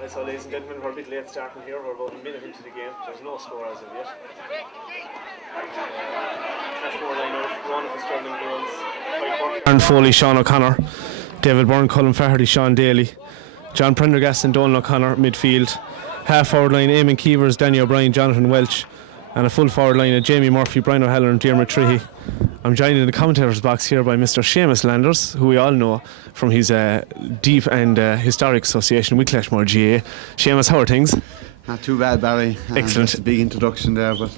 Right, so ladies and gentlemen, we're a bit late starting here. We're about a minute into the game. There's no score as of yet. Clashmore line out, one of the Sterling goals. Aaron Foley, Sean O'Connor, David Byrne, Colin Flaherty, Sean Daly, John Prendergast and Donal O'Connor, midfield. Half forward line, Eamon Keevers, Danny O'Brien, Jonathan Welch, and a full forward line of Jamie Murphy, Brian O'Halloran and Diarmuid Treahy. I'm joined in the commentators box here by Mr. Seamus Landers, who we all know from his deep and historic association with Clashmore GA. Seamus, how are things? Not too bad, Barry. Excellent. That's a big introduction there, but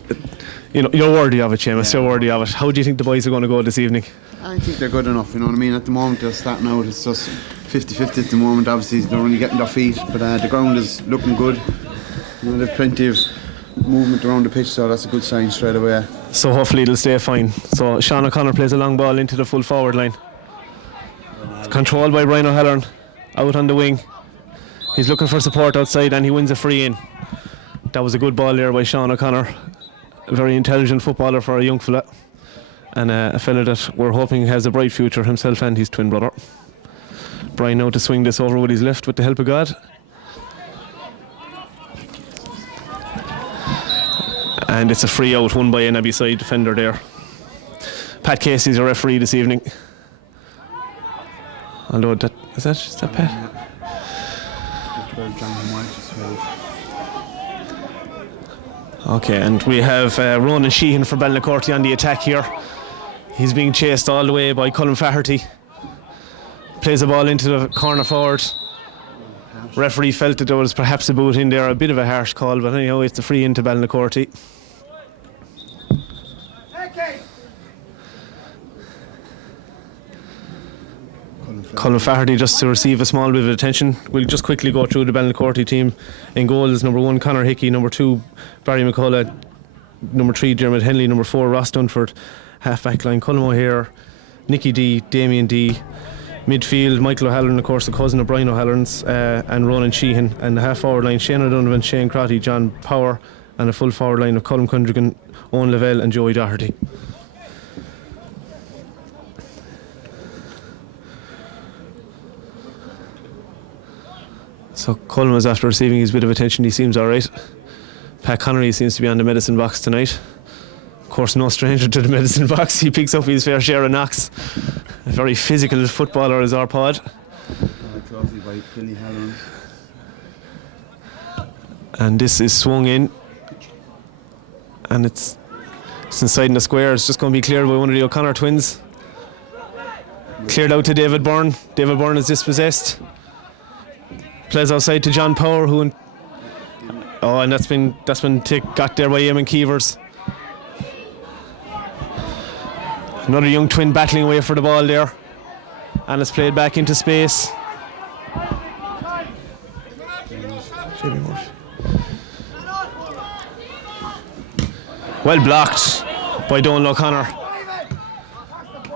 you know, you're worthy of it, Seamus. You're worthy of it. How do you think the boys are going to go this evening? I think they're good enough, you know what I mean? At the moment they're starting out, it's just 50-50 at the moment. Obviously they're only getting their feet, but the ground is looking good. You know, there's plenty of movement around the pitch, so that's a good sign straight away. So hopefully it'll stay fine. So Sean O'Connor plays a long ball into the full forward line. It's controlled by Brian O'Halloran, out on the wing. He's looking for support outside and he wins a free in. That was a good ball there by Sean O'Connor. A very intelligent footballer for a young fella, and a fella that we're hoping has a bright future, himself and his twin brother. Brian now to swing this over with his left with the help of God. And it's a free out, won by an Abbey side defender there. Pat Casey's a referee this evening. Although is that Pat? Okay, and we have Ronan Sheehan for Ballinacourty on the attack here. He's being chased all the way by Colin Flaherty. Plays the ball into the corner forward. Referee felt that there was perhaps a boot in there, a bit of a harsh call, but anyhow it's a free into Ballinacourty. Colin Flaherty just to receive a small bit of attention. We'll just quickly go through the Ballinacourty team. In goal is number 1 Conor Hickey, number 2 Barry McCullough, number 3 Dermot Henley, number 4 Ross Dunford, half back line Colm O'Hare, Nicky D, Damien D, midfield Michael O'Halloran, of course the cousin of Brian O'Halloran's, and Ronan Sheehan, and the half forward line Shane O'Donovan, Shane Crotty, John Power, and a full forward line of Colm Cundrigan, Owen Lavelle and Joey Doherty. So Colm is after receiving his bit of attention, he seems alright. Pat Connery seems to be on the medicine box tonight. Of course, no stranger to the medicine box. He picks up his fair share of knocks. A very physical footballer is our pod. And this is swung in. And it's inside in the square. It's just going to be cleared by one of the O'Connor twins. Cleared out to David Byrne. David Byrne is dispossessed. Plays outside to John Power, and that's been got there by Eamon Keevers. Another young twin battling away for the ball there, and it's played back into space. Well blocked by Donal O'Connor.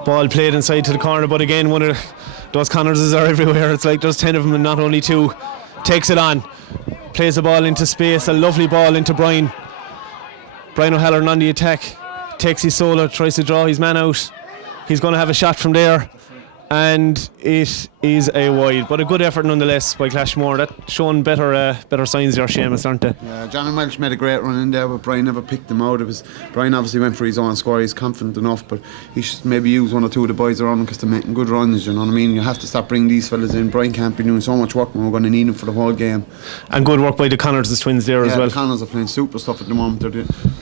Ball played inside to the corner, but again one of those Connors are everywhere. It's like there's 10 of them and not only 2. Takes it on, plays the ball into space, a lovely ball into Brian O'Halloran on the attack, takes his solo, tries to draw his man out. He's going to have a shot from there, and it is a wide, but a good effort nonetheless by Clashmore. That showing better signs there, Seamus, aren't they? Yeah, John and Welch made a great run in there, but Brian never picked them out. Brian obviously went for his own score. He's confident enough, but he should maybe use 1 or 2 of the boys around him because they're making good runs. You know what I mean? You have to stop bringing these fellas in. Brian can't be doing so much work when we're going to need him for the whole game. And good work by the Connors, the twins there as well. The Connors are playing super stuff at the moment.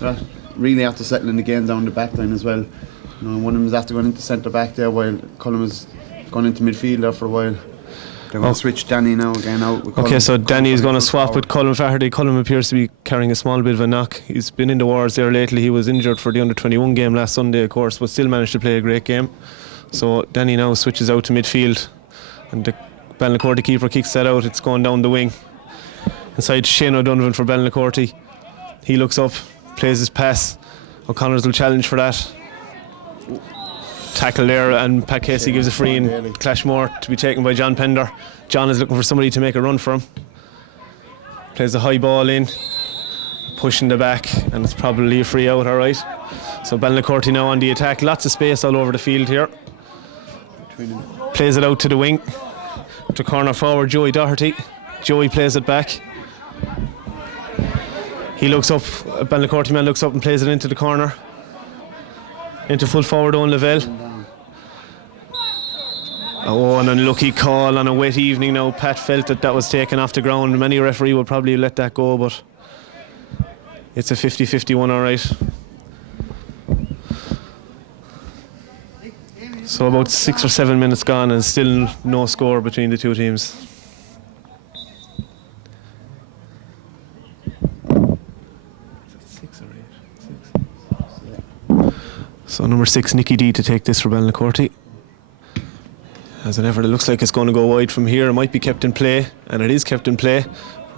They're really after settling the game down the back line as well. You know, one of them is after going into centre back there while Colin was gone into midfield there for a while. They're going to switch Danny now again out with Colin. Okay, so Danny is going to swap with Colin Flaherty. Colin appears to be carrying a small bit of a knock. He's been in the wars there lately. He was injured for the under-21 game last Sunday, of course, but still managed to play a great game. So Danny now switches out to midfield, and the Ballinacourty keeper kicks that out. It's going down the wing. Inside Shane O'Donovan for Ballinacourty. He looks up, plays his pass. O'Connors will challenge for that. Tackle there, and Pat Casey gives a free in Clashmore to be taken by John Pender. John is looking for somebody to make a run for him. Plays the high ball in, pushing the back, and it's probably a free out, alright. So Ballinacourty now on the attack, lots of space all over the field here. Plays it out to the wing, to corner forward Joey Doherty. Joey plays it back. He looks up, Ballinacourty man looks up and plays it into the corner. Into full forward Owen Lavelle. Oh, an unlucky call on a wet evening now. Pat felt that was taken off the ground. Many referee would probably let that go, but it's a 50-50 one, all right. So about 6 or 7 minutes gone and still no score between the two teams. So number 6, Nicky D, to take this for Ballinacourty. As it ever, it looks like it's going to go wide from here. It might be kept in play, and it is kept in play.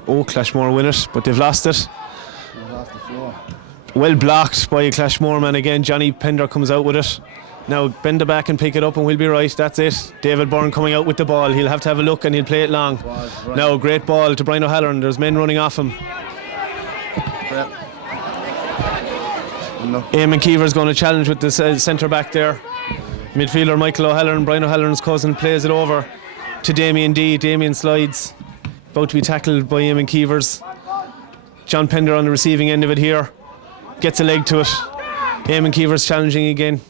Oh, Clashmore win it, but they've lost it. Well blocked by a Clashmore man again. Johnny Pender comes out with it. Now bend the back and pick it up and we'll be right. That's it. David Byrne coming out with the ball. He'll have to have a look and he'll play it long. Right. Now great ball to Brian O'Halloran. There's men running off him. Eamon Keever's going to challenge with the centre back there. Midfielder Michael O'Halloran. Brian O'Halloran's cousin plays it over to Damien D. Damien slides. About to be tackled by Eamon Keevers. John Pender on the receiving end of it here. Gets a leg to it. Eamon Keevers challenging again.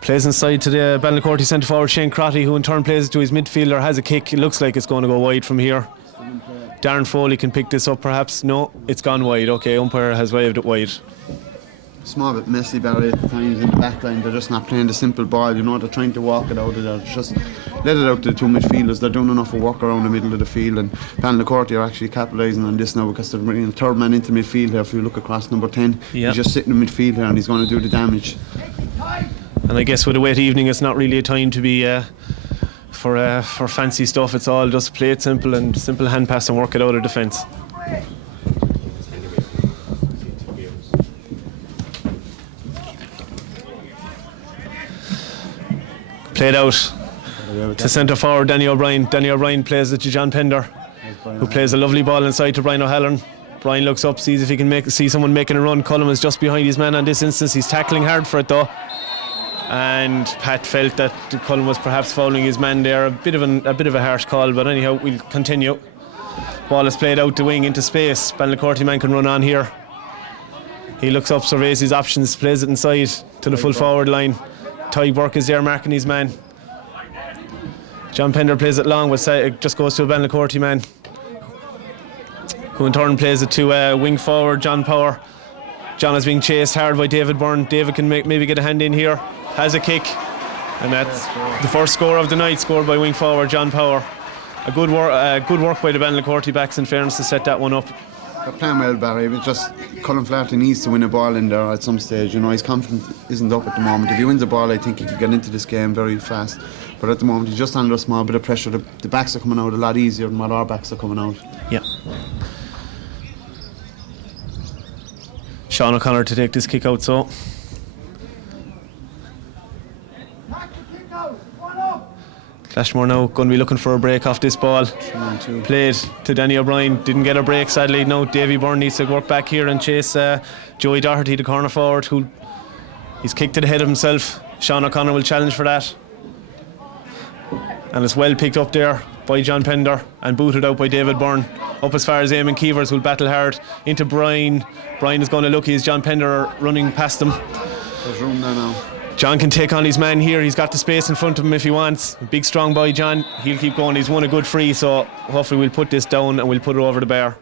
Plays inside to the Ballinacourty centre forward Shane Crotty, who in turn plays it to his midfielder, has a kick. It looks like it's going to go wide from here. Darren Foley can pick this up perhaps. No, it's gone wide. Okay, umpire has waved it wide. Small bit messy Barry at times in the back line. They're just not playing the simple ball, you know. They're trying to walk it out of there. Just let it out to the two midfielders. They're doing enough of work around the middle of the field, and Ballinacourty are actually capitalising on this now because they're bringing a third man into midfield here. If you look across number 10, he's just sitting in midfield here and he's going to do the damage. And I guess with a wet evening, it's not really a time to be for fancy stuff. It's all just play it simple and simple hand pass and work it out of defence. Played out to centre forward Danny O'Brien. Danny O'Brien plays it to John Pender, who plays a lovely ball inside to Brian O'Halloran. Brian looks up, sees if he can see someone making a run. Cullum is just behind his man on this instance. He's tackling hard for it though. And Pat felt that Cullum was perhaps fouling his man there. A bit of a harsh call, but anyhow, we'll continue. Ball is played out the wing into space. Ballinacourty man can run on here. He looks up, surveys his options, plays it inside to the full forward line. Ty Burke is there marking his man. John Pender plays it long, but it just goes to a Ballinacourty man, who in turn plays it to wing forward John Power. John is being chased hard by David Byrne. David can maybe get a hand in here. Has a kick, and that's the first score of the night, scored by wing forward John Power. A good work by the Ballinacourty backs, in fairness, to set that one up. They're playing well, Barry, but just Colin Flaherty needs to win a ball in there at some stage. You know, his confidence isn't up at the moment. If he wins the ball, I think he could get into this game very fast. But at the moment, he's just under a small bit of pressure. The backs are coming out a lot easier than what our backs are coming out. Yeah. Sean O'Connor to take this kick out, so. Clashmore now going to be looking for a break off this ball. Played to Danny O'Brien, didn't get a break sadly. Now Davy Byrne needs to work back here and chase Joey Doherty, the corner forward, who he's kicked to the head of himself. Sean O'Connor will challenge for that. And it's well picked up there by John Pender and booted out by David Byrne. Up as far as Eamon Keevers, who'll battle hard into Brian. Brian is going to look, he's John Pender running past him. There's room there now. John can take on his man here. He's got the space in front of him if he wants. Big strong boy John. He'll keep going. He's won a good free, so hopefully we'll put this down and we'll put it over the bar.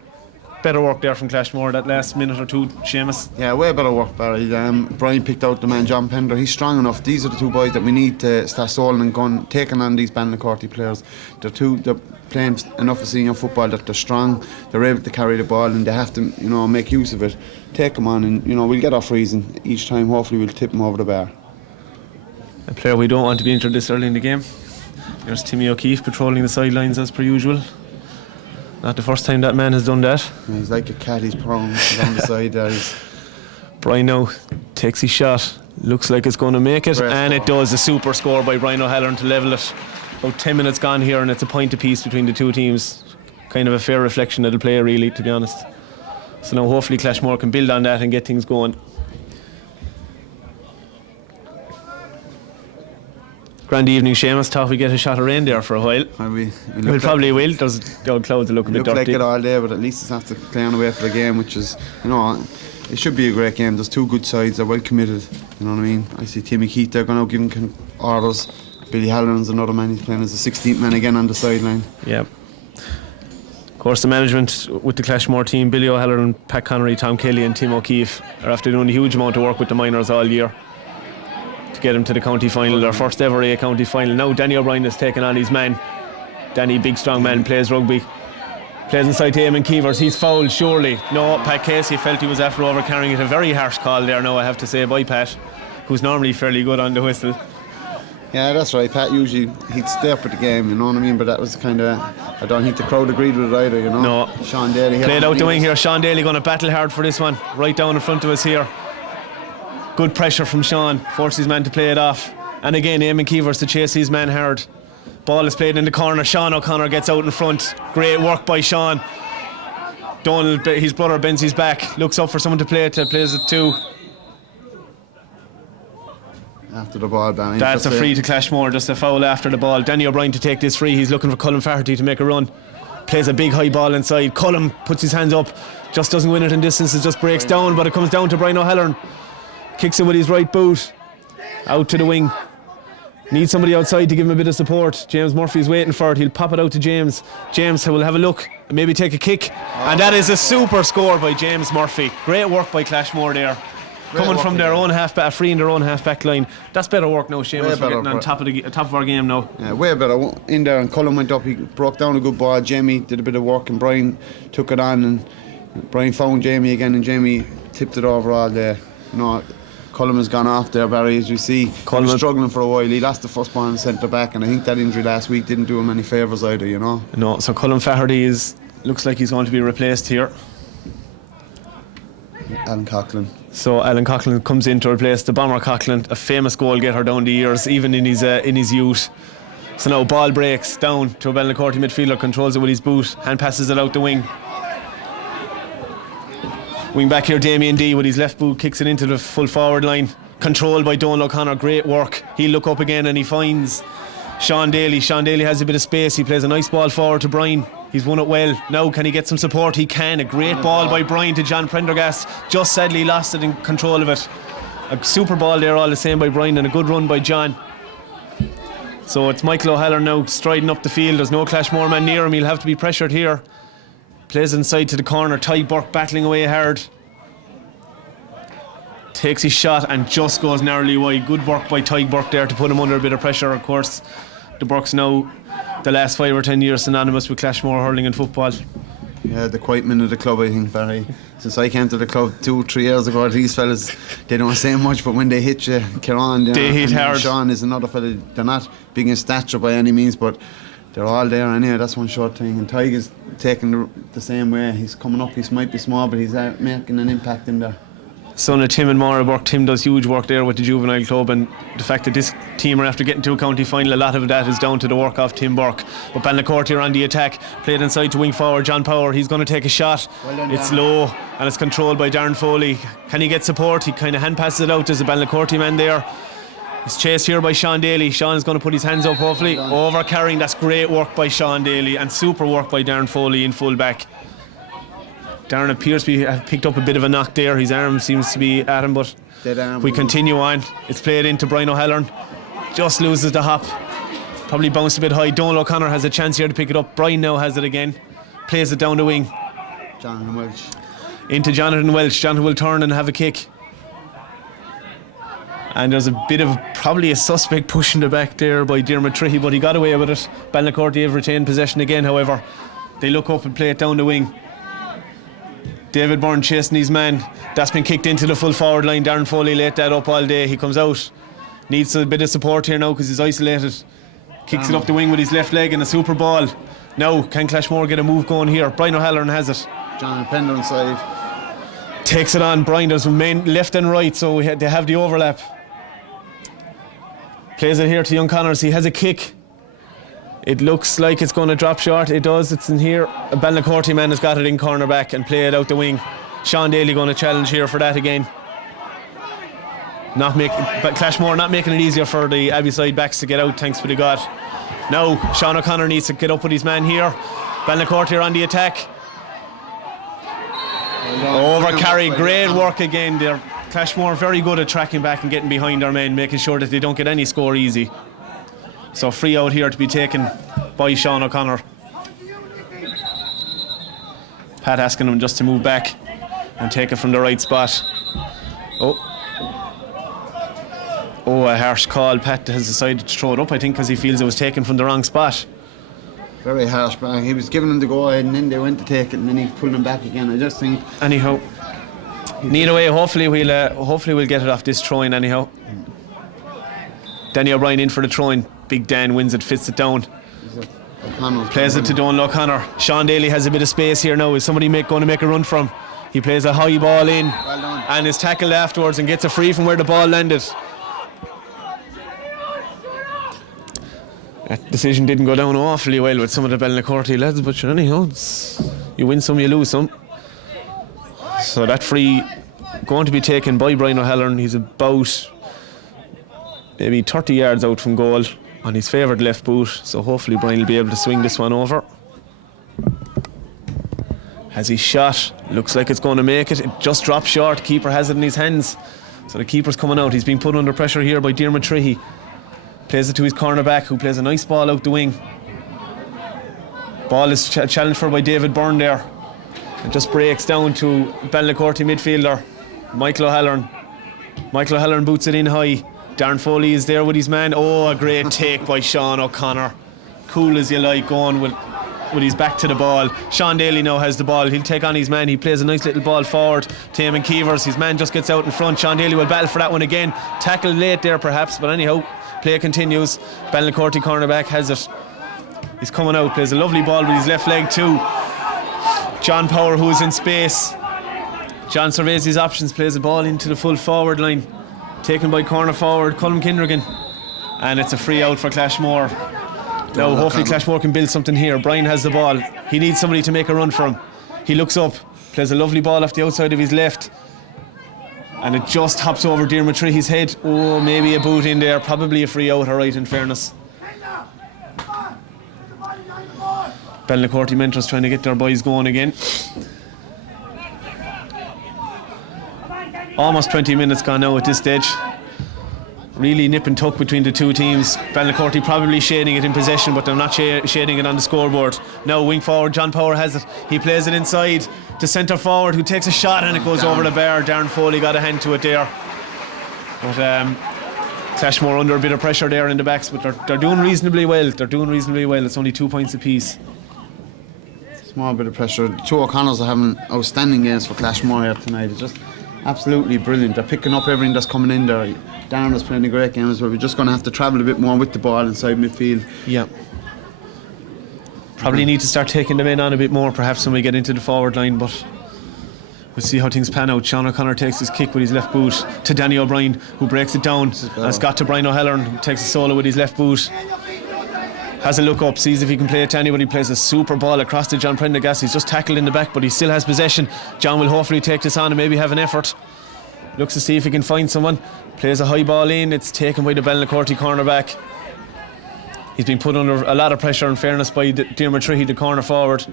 Better work there from Clashmore that last minute or two, Seamus. Yeah, way better work, Barry. Brian picked out the man John Pender. He's strong enough. These are the two boys that we need to start soling and going, taking on these Ballinacourty players. They're playing enough of senior football that they're strong, they're able to carry the ball, and they have to, you know, make use of it. Take them on, and you know, we'll get our frees, and each time hopefully we'll tip them over the bar. A player we don't want to be injured this early in the game. There's Timmy O'Keefe patrolling the sidelines as per usual. Not the first time that man has done that. Yeah, he's like a cat, he's prone down the side there. Brian now takes his shot. Looks like it's going to make it, and it does. A super score by Brian O'Halloran to level it. About 10 minutes gone here, and it's a point apiece between the two teams. Kind of a fair reflection of the play, really, to be honest. So now hopefully Clashmore can build on that and get things going. Grand evening, Seamus. Thought we'd get a shot of rain there for a while. And we Probably will. There's the old clouds that look a bit look like dirty. it all day, but at least it's not to play on away for the game, which is, it should be a great game. There's two good sides, they're well committed, you know what I mean. I see Timmy Keith, they're going out giving orders. Billy Halloran's another man, he's playing as the 16th man again on the sideline. Yeah. Of course, the management with the Clashmore team, Billy O'Halloran, Pat Connery, Tom Kelly and Tim O'Keefe are after doing a huge amount of work with the minors all year to get them to the county final, their first ever A county final. Now Danny O'Brien has taken on his man. Danny, big strong man, plays rugby. Plays inside to Eamon Keevers. He's fouled, surely. No, Pat Casey felt he was after overcarrying it. A very harsh call there now, I have to say, by Pat, who's normally fairly good on the whistle. Yeah, that's right. Pat usually, he'd stay up with the game, you know what I mean? But that was kind of, I don't think the crowd agreed with it either, you know? No. Sean Daly played out the wing here. Sean Daly going to battle hard for this one. Right down in front of us here. Good pressure from Sean. Forces his man to play it off. And again, Eamon Keevers to chase his man hard. Ball is played in the corner. Sean O'Connor gets out in front. Great work by Sean. Donald, his brother, bends his back. Looks up for someone to play it to. Plays it too. After the ball, Danny. That's a free to Clashmore, just a foul after the ball. Danny O'Brien to take this free. He's looking for Colin Faherty to make a run. Plays a big high ball inside. Colin puts his hands up, just doesn't win it in distance. It just breaks down, but it comes down to Brian O'Halloran. Kicks it with his right boot. Out to the wing. Needs somebody outside to give him a bit of support. James Murphy's waiting for it. He'll pop it out to James. James will have a look and maybe take a kick. And that is a super score by James Murphy. Great work by Clashmore there. Coming from their own half-back, freeing their own half-back line. That's better work now, Seamus. We're getting on top of our game now. Yeah, way better. In there, and Cullen went up. He broke down a good ball. Jamie did a bit of work, and Brian took it on. And Brian found Jamie again, and Jamie tipped it over all day. Cullen has gone off there, Barry, as you see. He was struggling for a while. He lost the first ball in centre back, and I think that injury last week didn't do him any favours either, you know. No, so Colin Faherty looks like he's going to be replaced here. Alan Coughlin. So Alan Coughlin comes in to replace the Bomber Coughlin, a famous goal getter down the years, even in his youth. So now ball breaks down to a Ballinacourty midfielder, controls it with his boot, hand passes it out the wing. Wing back here, Damien D with his left boot kicks it into the full forward line. Controlled by Donald O'Connor, great work. He'll look up again and he finds Sean Daly. Sean Daly has a bit of space. He plays a nice ball forward to Brian. He's won it well. Now can he get some support? He can. A great ball by Brian to John Prendergast. Just sadly lost it in control of it. A super ball there all the same by Brian and a good run by John. So it's Michael O'Halloran now striding up the field. There's no Clashmore man near him. He'll have to be pressured here. Plays inside to the corner. Ty Burke battling away hard. Takes his shot and just goes narrowly wide. Good work by Ty Burke there to put him under a bit of pressure. Of course, the Burks now, the last 5 or 10 years, synonymous with Clashmore hurling and football. Yeah, the quiet men of the club, I think, Barry. Since I came to the club 2-3 years ago, these fellas, they don't say much, but when they hit you, Kieran, they hit hard. Sean is another fella. They're not big in stature by any means, but they're all there anyway. That's one short thing. And Tyga's taking the same way. He's coming up. He might be small, but he's making an impact in there. Son of Tim and Maura Burke. Tim does huge work there with the juvenile club, and the fact that this team are after getting to a county final, a lot of that is down to the work of Tim Burke. But Ballinacourty are on the attack, played inside to wing forward John Power. He's going to take a shot. It's low and it's controlled by Darren Foley. Can he get support? He kind of hand passes it out. There's a Ballinacourty man there. He's chased here by Sean Daly. Sean is going to put his hands up, hopefully. Over carrying. That's great work by Sean Daly and super work by Darren Foley in full back. Darren appears to have picked up a bit of a knock there. His arm seems to be at him, but we continue on. It's played into Brian O'Halloran. Just loses the hop. Probably bounced a bit high. Donald O'Connor has a chance here to pick it up. Brian now has it again. Plays it down the wing. Jonathan Welch. Into Jonathan Welch. Jonathan will turn and have a kick. And there's a bit of probably a suspect pushing the back there by Diarmuid Trihy, but he got away with it. Ballinacourty have retained possession again, however. They look up and play it down the wing. David Byrne chasing his man. That's been kicked into the full forward line. Darren Foley laid that up all day. He comes out. Needs a bit of support here now because he's isolated. Kicks it up the wing with his left leg and a super ball. Now, can Clashmore get a move going here? Brian O'Halloran has it. John Pender inside. Takes it on. Brian does main left and right, so they have the overlap. Plays it here to Young Connors. He has a kick. It looks like it's going to drop short. It does. It's in here. A Ballinacourty man has got it in corner back and play it out the wing. Sean Daly going to challenge here for that again. But Clashmore not making it easier for the Abbey side backs to get out, thanks be to God. Now Sean O'Connor needs to get up with his man here. Ballinacourty are on the attack. Over carry, great work again there. Clashmore very good at tracking back and getting behind their men, making sure that they don't get any score easy. So free out here to be taken by Sean O'Connor. Pat asking him just to move back and take it from the right spot. Oh, a harsh call. Pat has decided to throw it up, I think, because he feels it was taken from the wrong spot. Very harsh, but he was giving them the go ahead and then they went to take it and then he pulled them back again. I just think... Anyhow, neither way, hopefully we'll get it off this throw-in anyhow. Danny O'Brien in for the throw-in. Big Dan wins it, fits it down. Plays it to Donal O'Connor. Sean Daly has a bit of space here now. Is somebody going to make a run for him? He plays a high ball in and is tackled afterwards and gets a free from where the ball landed. That decision didn't go down awfully well with some of the Ballinacourty lads, but anyhow, you win some, you lose some. So that free going to be taken by Brian O'Halloran. He's about maybe 30 yards out from goal on his favoured left boot, so hopefully Brian will be able to swing this one over. Has he shot? Looks like it's going to make it. It just dropped short. Keeper has it in his hands, so the keeper's coming out. He's been put under pressure here by Diarmuid Trihey. Plays it to his cornerback, who plays a nice ball out the wing. Ball is challenged for by David Byrne there. It just breaks down to Ballinacourty midfielder Michael O'Halloran. Michael O'Halloran boots it in high. Darren Foley is there with his man. Oh, a great take by Sean O'Connor. Cool as you like, going with his back to the ball. Sean Daly now has the ball. He'll take on his man. He plays a nice little ball forward to Eamon Keevers. His man just gets out in front. Sean Daly will battle for that one again. Tackled late there perhaps, but anyhow, play continues. Ballinacourty cornerback has it. He's coming out, plays a lovely ball with his left leg too. John Power, who is in space. John surveys his options, plays a ball into the full forward line. Taken by corner forward Colm Kindragan. And it's a free out for Clashmore. Now hopefully Clashmore can build something here. Brian has the ball. He needs somebody to make a run for him. He looks up, plays a lovely ball off the outside of his left. And it just hops over Diarmuid Trihey's head. Oh, maybe a boot in there. Probably a free out, alright, in fairness. Ballinacourty Mentors trying to get their boys going again. Almost 20 minutes gone now at this stage. Really nip and tuck between the two teams. Ballinacourty probably shading it in possession, but they're not shading it on the scoreboard. Now wing forward John Power has it. He plays it inside to centre forward, who takes a shot and it goes over the bar. Darren Foley got a hand to it there. But Clashmore under a bit of pressure there in the backs, but they're doing reasonably well. It's only 2 points apiece. Small bit of pressure. The two O'Connors are having outstanding games for Clashmore here tonight. It's just absolutely brilliant. They're picking up everything that's coming in there. Darren was playing a great game as well. We're just going to have to travel a bit more with the ball inside midfield. Yeah. Probably need to start taking them in on a bit more perhaps when we get into the forward line, but we'll see how things pan out. Sean O'Connor takes his kick with his left boot to Danny O'Brien, who breaks it down. It's got to Brian O'Halloran, who takes a solo with his left boot. Has a look up, sees if he can play it to anybody, plays a super ball across to John Prendergast. He's just tackled in the back, but he still has possession. John will hopefully take this on and maybe have an effort. Looks to see if he can find someone. Plays a high ball in. It's taken by the Ballinacourty cornerback. He's been put under a lot of pressure, in fairness, by Diarmuid Trihey, the corner forward.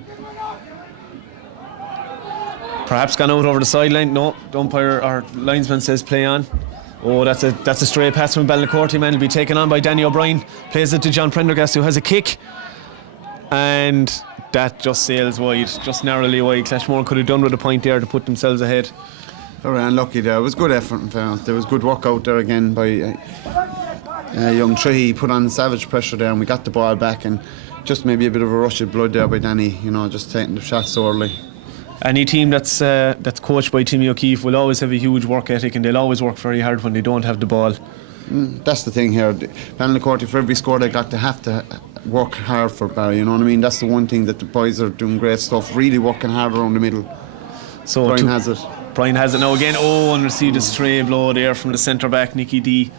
Perhaps gone out over the sideline. No, the umpire or linesman says play on. Oh, that's a stray pass from Ballinacourty man. Will be taken on by Danny O'Brien. Plays it to John Prendergast, who has a kick. And that just sails wide, just narrowly wide. Clashmore could have done with a point there to put themselves ahead. Very unlucky there. It was good effort in fairness. There was good work out there again by young Trihey. He put on savage pressure there and we got the ball back, and just maybe a bit of a rush of blood there by Danny, just taking the shot so early. Any team that's coached by Timmy O'Keefe will always have a huge work ethic, and they'll always work very hard when they don't have the ball. That's the thing here. Ballinacourty, for every score they got, they have to work hard for Barry, you know what I mean? That's the one thing that the boys are doing great stuff, really working hard around the middle. So Brian has it. Brian has it now again. Oh, and received a stray blow there from the centre back, Nicky D.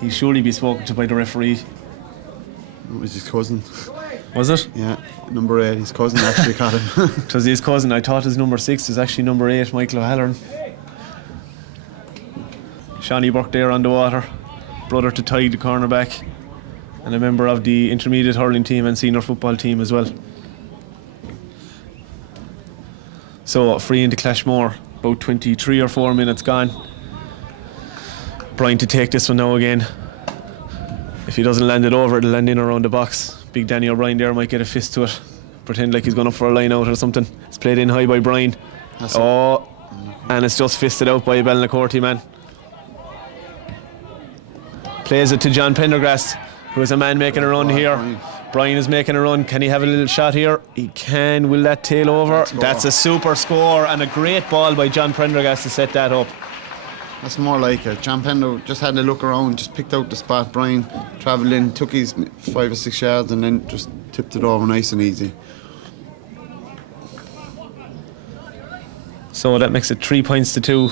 He'll surely be spoken to by the referee. It was his cousin. Was it? Yeah, number 8. His cousin actually caught him. It was his cousin. I thought his number 6 was actually number 8, Michael O'Halloran. Shawnee Burke there on the water, brother to Ty, the cornerback, and a member of the intermediate hurling team and senior football team as well. So free into Clashmore, about 23 or 4 minutes gone. Brian to take this one now again. If he doesn't land it over, it'll land in around the box. Big Danny O'Brien there might get a fist to it. Pretend like he's going up for a line out or something. It's played in high by Brian. And it's just fisted out by Ballinacourty man. Plays it to John Pendergrass, who is a man making a run here. Brian is making a run. Can he have a little shot here? He can. Will that tail over? That's a super score and a great ball by John Pendergrass to set that up. That's more like it. John Pendo just had a look around, just picked out the spot. Brian travelled in, took his 5 or 6 yards and then just tipped it over nice and easy. So that makes it 3 points to 2.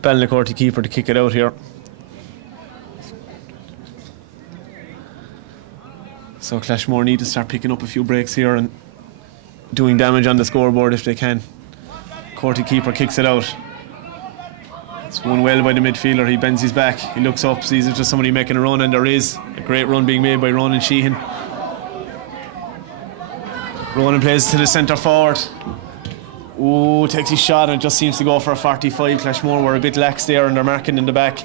Ballinacourty keeper to kick it out here. So Clashmore need to start picking up a few breaks here and doing damage on the scoreboard if they can. Courty keeper kicks it out. It's won well by the midfielder. He bends his back. He looks up, sees it's just somebody making a run, and there is a great run being made by Ronan Sheehan. Ronan plays to the centre forward. Ooh, takes his shot and just seems to go for a 45. Clashmore were a bit lax there and they're marking in the back.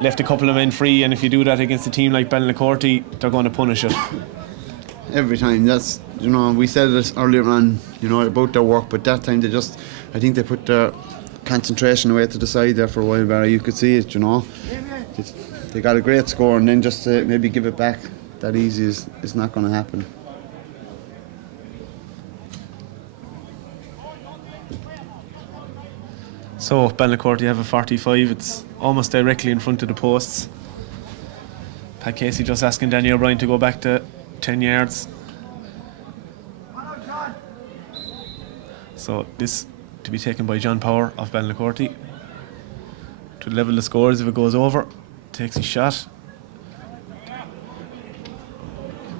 Left a couple of men free, and if you do that against a team like Ballinacourty, they're going to punish it. Every time. That's, we said it earlier on, about their work, but that time I think they put their concentration away to the side there for a while, Barry. You could see it, They got a great score, and then just maybe give it back that easy is not going to happen. So Ballinacourty have a 45. It's almost directly in front of the posts. Pat Casey just asking Danny O'Brien to go back to 10 yards. So this to be taken by John Power of Ballinacourty to level the scores if it goes over. Takes his shot.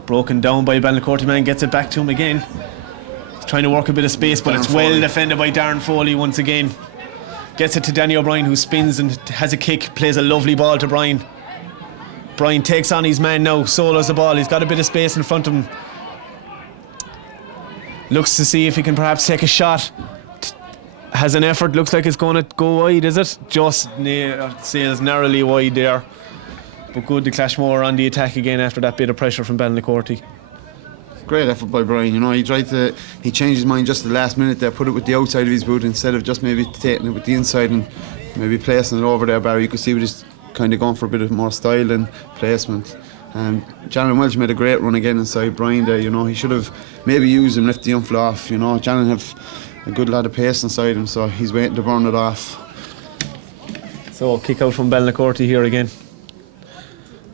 Broken down by Ballinacourty man, gets it back to him again. He's trying to work a bit of space, but it's well defended by Darren Foley once again. Gets it to Danny O'Brien, who spins and has a kick, plays a lovely ball to Brian. Brian takes on his man now, solos the ball. He's got a bit of space in front of him. Looks to see if he can perhaps take a shot. Has an effort, looks like it's going to go wide, is it? Just sails narrowly wide there. But good to Clashmore on the attack again after that bit of pressure from Ballinacourty. Great effort by Brian, he changed his mind just at the last minute there, put it with the outside of his boot instead of just maybe taking it with the inside and maybe placing it over there, Barry. You could see he was kind of going for a bit of more style and placement. Janan Welch made a great run again inside Brian there, he should have maybe used him, lift the umfla off, Janan have a good lot of pace inside him, so he's waiting to burn it off. So kick out from Ballinacourty here again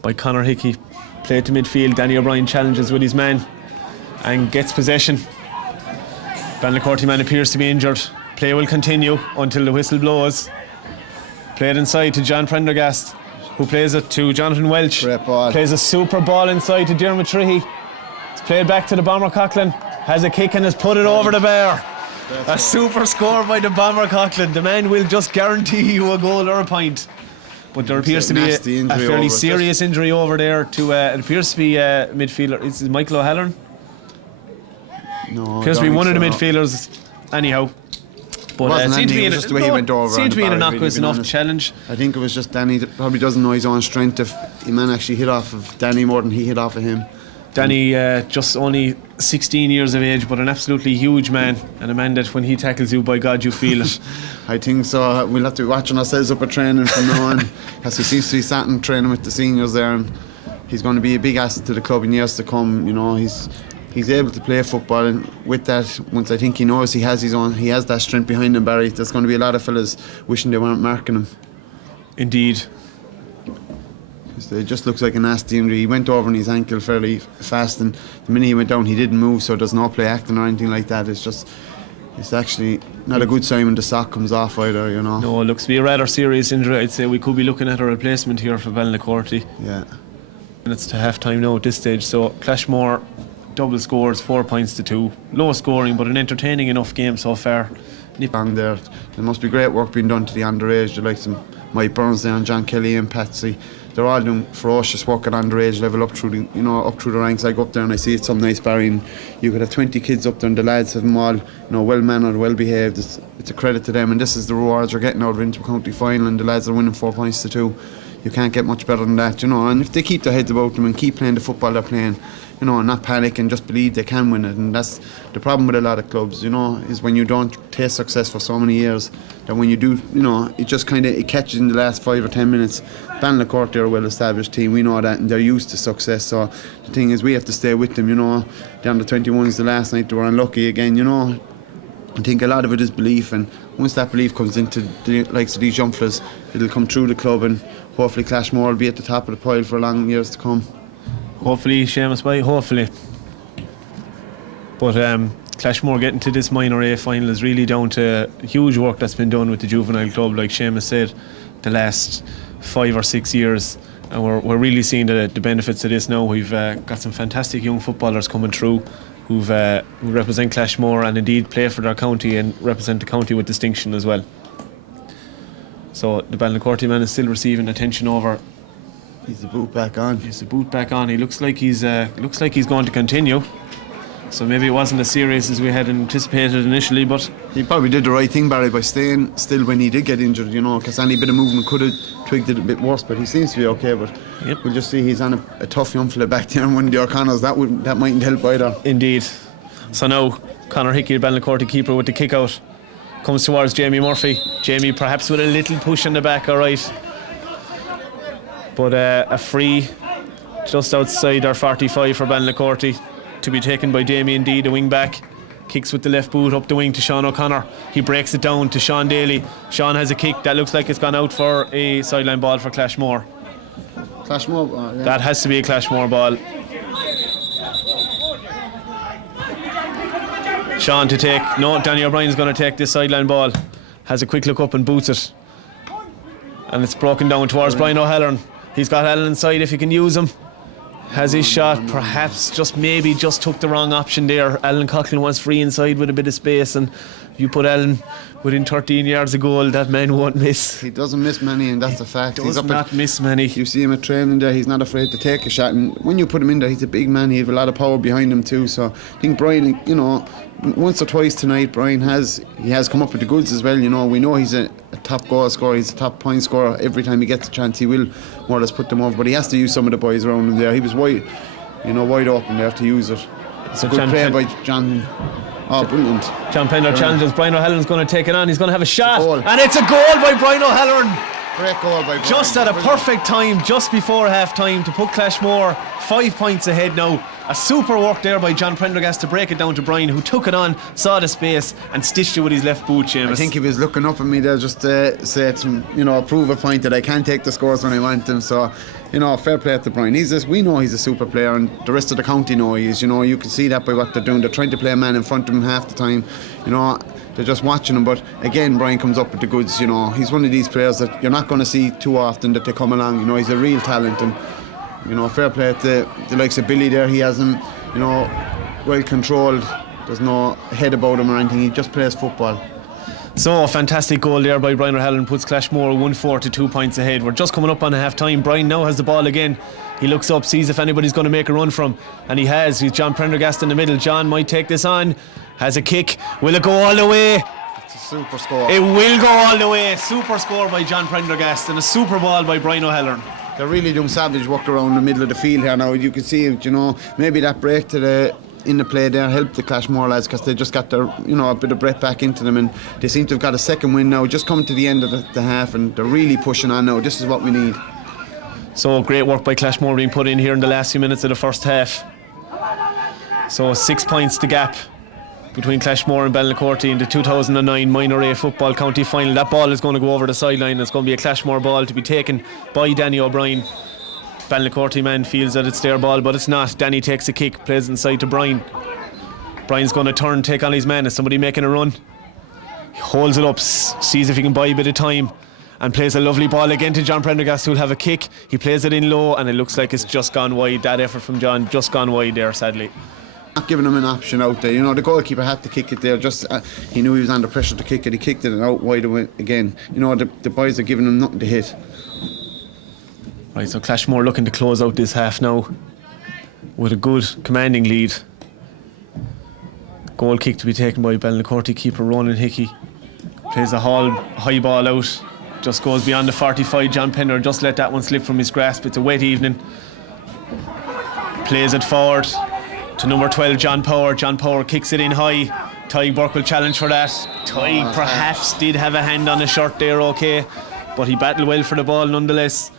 by Conor Hickey. Play to midfield, Danny O'Brien challenges with his man and gets possession. Ballinacourty man appears to be injured. Play will continue until the whistle blows. Played inside to John Prendergast, who plays it to Jonathan Welch. Great ball. Plays a super ball inside to Diarmuid Trihey. It's played back to the Bomber Coughlin. Has a kick and has put it over the bar. A super score by the Bomber Coughlin. The man will just guarantee you a goal or a point. But there appears to be a fairly serious injury over there to it appears to be midfielder. Is it Michael O'Halloran? No, appears to be one of the midfielders anyhow. But it seemed to be an innocuous enough challenge. I think it was just Danny that probably doesn't know his own strength. If he man actually hit off of Danny more than he hit off of him. Danny just only 16 years of age, but an absolutely huge man, and a man that when he tackles you, by God, you feel it. I think so. We'll have to be watching ourselves up at training from now on, because he seems to be sat and training with the seniors there, and he's going to be a big asset to the club in years to come. He's able to play football, and with that, once I think he knows he has that strength behind him, Barry, there's going to be a lot of fellas wishing they weren't marking him. Indeed. It just looks like a nasty injury. He went over on his ankle fairly fast, and the minute he went down he didn't move, so there's no play acting or anything like that. It's actually not a good sign when the sock comes off either, No, it looks to be a rather serious injury. I'd say we could be looking at a replacement here for Ballinacourty. Yeah. And it's to half time now at this stage, so Clashmore double scores, 4 points to 2. Low scoring, but an entertaining enough game so far. There must be great work being done to the underage. The likes of Mike Burns there and John Kelly and Patsy. They're all doing ferocious work at underage level up through the ranks. I go up there and I see it's some nice Barry, and you could have 20 kids up there and the lads have them all well mannered, well behaved. It's a credit to them, and this is the rewards they're getting out of Inter County final, and the lads are winning 4-2. You can't get much better than that, and if they keep their heads about them and keep playing the football they're playing, and not panic and just believe they can win it. And that's the problem with a lot of clubs, is when you don't taste success for so many years, that when you do, it just it catches in the last 5 or 10 minutes. Ballinacourty are a well-established team, we know that, and they're used to success. So the thing is, we have to stay with them, The under-21s the last night, they were unlucky again, I think a lot of it is belief, and once that belief comes into the likes of these young fellas, it'll come through the club, and hopefully Clashmore will be at the top of the pile for long years to come. Hopefully, Seamus Bay, hopefully. But Clashmore getting to this minor A final is really down to huge work that's been done with the juvenile club, like Seamus said, the last 5 or 6 years. And we're really seeing the benefits of this now. We've got some fantastic young footballers coming through who represent Clashmore and indeed play for their county and represent the county with distinction as well. So the Ballinacourty man is still receiving attention over. He's the boot back on. He looks like he's going to continue. So maybe it wasn't as serious as we had anticipated initially, but he probably did the right thing, Barry, by staying still when he did get injured, because any bit of movement could have twigged it a bit worse, but he seems to be okay. But we'll just see, he's on a tough young fella back there, and one of the O'Connors, that mightn't help either. Indeed. So now Conor Hickey, the Ballinacourty keeper, with the kick out, comes towards Jamie Murphy. Jamie perhaps with a little push in the back, alright. But a free just outside our 45 for Ballinacourty, to be taken by Damien D, the wing back. Kicks with the left boot up the wing to Sean O'Connor. He breaks it down to Sean Daly. Sean has a kick that looks like it's gone out for a sideline ball for Clashmore. Clashmore ball, yeah. That has to be a Clashmore ball. Sean to take. No, Danny O'Brien's going to take this sideline ball. Has a quick look up and boots it. And it's broken down towards Brian O'Halloran. He's got Allen inside if he can use him. Has his shot, perhaps just took the wrong option there. Alan Coughlin wants free inside with a bit of space, and you put Alan within 13 yards of goal, that man won't miss. He doesn't miss many, and that's a fact. He does not miss many. You see him at training there, he's not afraid to take a shot, and when you put him in there, he's a big man, he has a lot of power behind him too. So I think Brian, once or twice tonight, Brian has come up with the goods as well. We know he's a top goal scorer, he's a top point scorer. Every time he gets a chance, he will more or less put them over, but he has to use some of the boys around him there. He was wide open there to use it. It's a good play by John. Oh, brilliant. John Pender challenges. Brian O'Halloran's going to take it on. He's going to have a shot. And it's a goal by Brian O'Halloran. Great goal by Brian. Just at a perfect time, just before half time, to put Clashmore 5 points ahead now. A super work there by John Prendergast to break it down to Brian, who took it on, saw the space and stitched it with his left boot, Seamus. I think he was looking up at me there just to say to him, prove a point that I can take the scores when I want them. So, fair play to Brian. We know he's a super player, and the rest of the county know he is. You can see that by what they're doing. They're trying to play a man in front of him half the time. They're just watching him. But again, Brian comes up with the goods. He's one of these players that you're not going to see too often that they come along. He's a real talent, and fair play to the likes of Billy there. He has him, well controlled. There's no head about him or anything. He just plays football. So a fantastic goal there by Brian O'Halloran puts Clashmore 1-4 to 2 points ahead. We're just coming up on half time. Brian now has the ball again. He looks up, sees if anybody's going to make a run from, and he has. He's John Prendergast in the middle. John might take this on. Has a kick. Will it go all the way? It's a super score. It will go all the way. Super score by John Prendergast and a super ball by Brian O'Halloran. They're really doing savage work around the middle of the field here now. You can see, maybe that break in the play there helped the Clashmore lads, because they just got their, a bit of breath back into them, and they seem to have got a second win now, just coming to the end of the half, and they're really pushing on now. This is what we need. So great work by Clashmore being put in here in the last few minutes of the first half. So 6 points the gap between Clashmore and Ballinacourty in the 2009 Minor A Football County Final. That ball is going to go over the sideline. It's going to be a Clashmore ball to be taken by Danny O'Brien. Ballinacourty man feels that it's their ball, but it's not. Danny takes a kick, plays inside to Brian. Brian's going to turn, take on his man. Is somebody making a run? He holds it up, sees if he can buy a bit of time, and plays a lovely ball again to John Prendergast, who'll have a kick. He plays it in low, and it looks like it's just gone wide. That effort from John just gone wide there, sadly. not giving him an option out there. You know, the goalkeeper had to kick it there. Just he knew he was under pressure to kick it. He kicked it and out wide again. You know, the boys are giving him nothing to hit. Right, so Clashmore looking to close out this half now with a good commanding lead. Goal kick to be taken by Ballinacourty keeper Ronan Hickey. Plays a high ball out. Just goes beyond the 45. John Pender just let that one slip from his grasp. It's a wet evening. Plays it forward to number 12, John Power. John Power kicks it in high. Ty Burke will challenge for that. Ty perhaps did have a hand on the shirt there, okay, but he battled well for the ball nonetheless.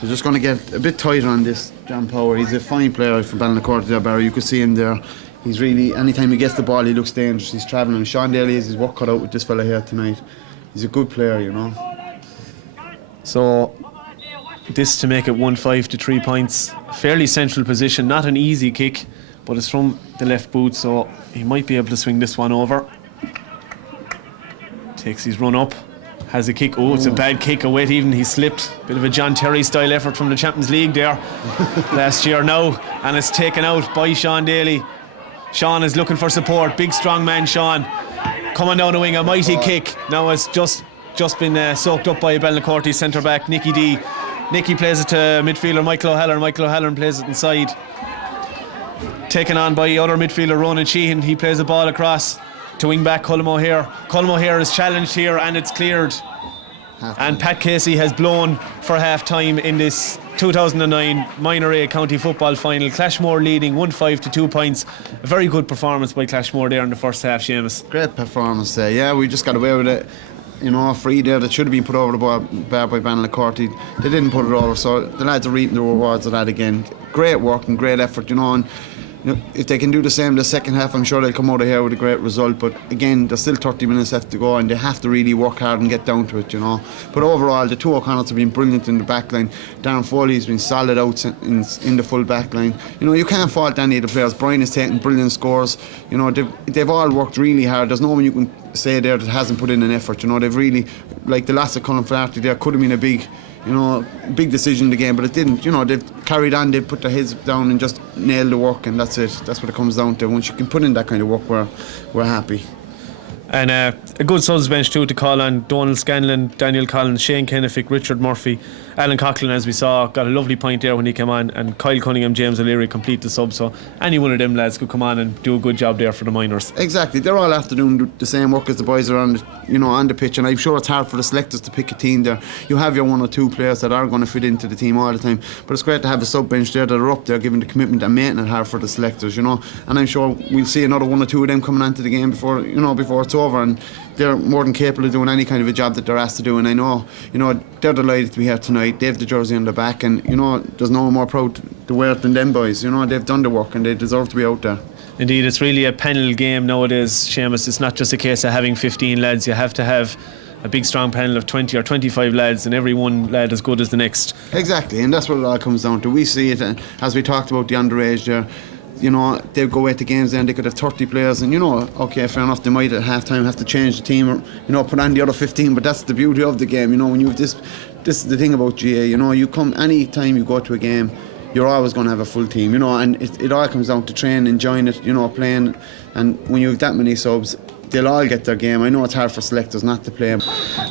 We're just going to get a bit tighter on this, John Power. He's a fine player for Ballinacourty there, Barry. You could see him there. He's really, anytime he gets the ball, he looks dangerous. He's travelling. Sean Daly has his work cut out with this fella here tonight. He's a good player, you know. So, this to make it 1-5 to 3 points. Fairly central position, not an easy kick, but it's from the left boot, so he might be able to swing this one over. Takes his run up. Has a kick. Oh, it's a bad kick. A wet even. He slipped. Bit of a John Terry style effort from the Champions League there last year now. And it's taken out by Sean Daly. Sean is looking for support. Big strong man Sean. Coming down the wing. A mighty kick. Now it's just been soaked up by Ballinacourty centre back Nicky D. Nicky plays it to midfielder Michael O'Halloran. Michael O'Halloran plays it inside. Taken on by other midfielder Ronan Sheehan. He plays the ball across to wing back Colm O'Hare. Colm O'Hare is challenged here and it's cleared. And Pat Casey has blown for half time in this 2009 Minor A County Football Final. Clashmore leading 1-5 to 2 points. A very good performance by Clashmore there in the first half, Seamus. Great performance there. Yeah, we just got away with it. You know, a free there that should have been put over the bar by Ballinacourty. They didn't put it over, so the lads are reaping the rewards of that again. Great work and great effort, you know, and if they can do the same the second half, I'm sure they'll come out of here with a great result. But again, there's still 30 minutes left to go and they have to really work hard and get down to it, you know. But overall, the two O'Connells have been brilliant in the back line. Darren Foley's been solid out in the full back line. You know, you can't fault any of the players. Brian is taking brilliant scores. You know, they've all worked really hard. There's no one you can say there that hasn't put in an effort. You know, they've really, like the last of Cullen Flaherty there, could have been a big decision in the game, but it didn't. You know, they've carried on, they've put their heads down and just nailed the work, and that's it. That's what it comes down to. Once you can put in that kind of work, we're happy. And a good subs bench too to call on: Donald Scanlon, Daniel Collins, Shane Kennefick, Richard Murphy, Alan Coughlin, as we saw, got a lovely point there when he came on, and Kyle Cunningham, James O'Leary complete the sub. So any one of them lads could come on and do a good job there for the minors. Exactly, they're all after doing the same work as the boys are on the pitch, and I'm sure it's hard for the selectors to pick a team there. You have your one or two players that are going to fit into the team all the time, but it's great to have a sub bench there that are up there giving the commitment and making it hard for the selectors, you know. And I'm sure we'll see another one or two of them coming onto the game before it's over, and they're more than capable of doing any kind of a job that they're asked to do. And I know, they're delighted to be here tonight. They have the jersey on their back, and there's no one more proud to wear it than them boys. They've done the work and they deserve to be out there. Indeed, it's really a panel game nowadays, Seamus. It's not just a case of having 15 lads. You have to have a big strong panel of 20 or 25 lads, and every one lad as good as the next. Exactly, and that's what it all comes down to. We see it, as we talked about the underage there. They'll go away to games then, they could have 30 players, and okay, fair enough, they might at half time have to change the team or put on the other 15, but that's the beauty of the game. When you have this is the thing about GA. You come, any time you go to a game, you're always going to have a full team, and it all comes down to training, enjoying it, playing. And when you have that many subs, they'll all get their game. I know it's hard for selectors not to play.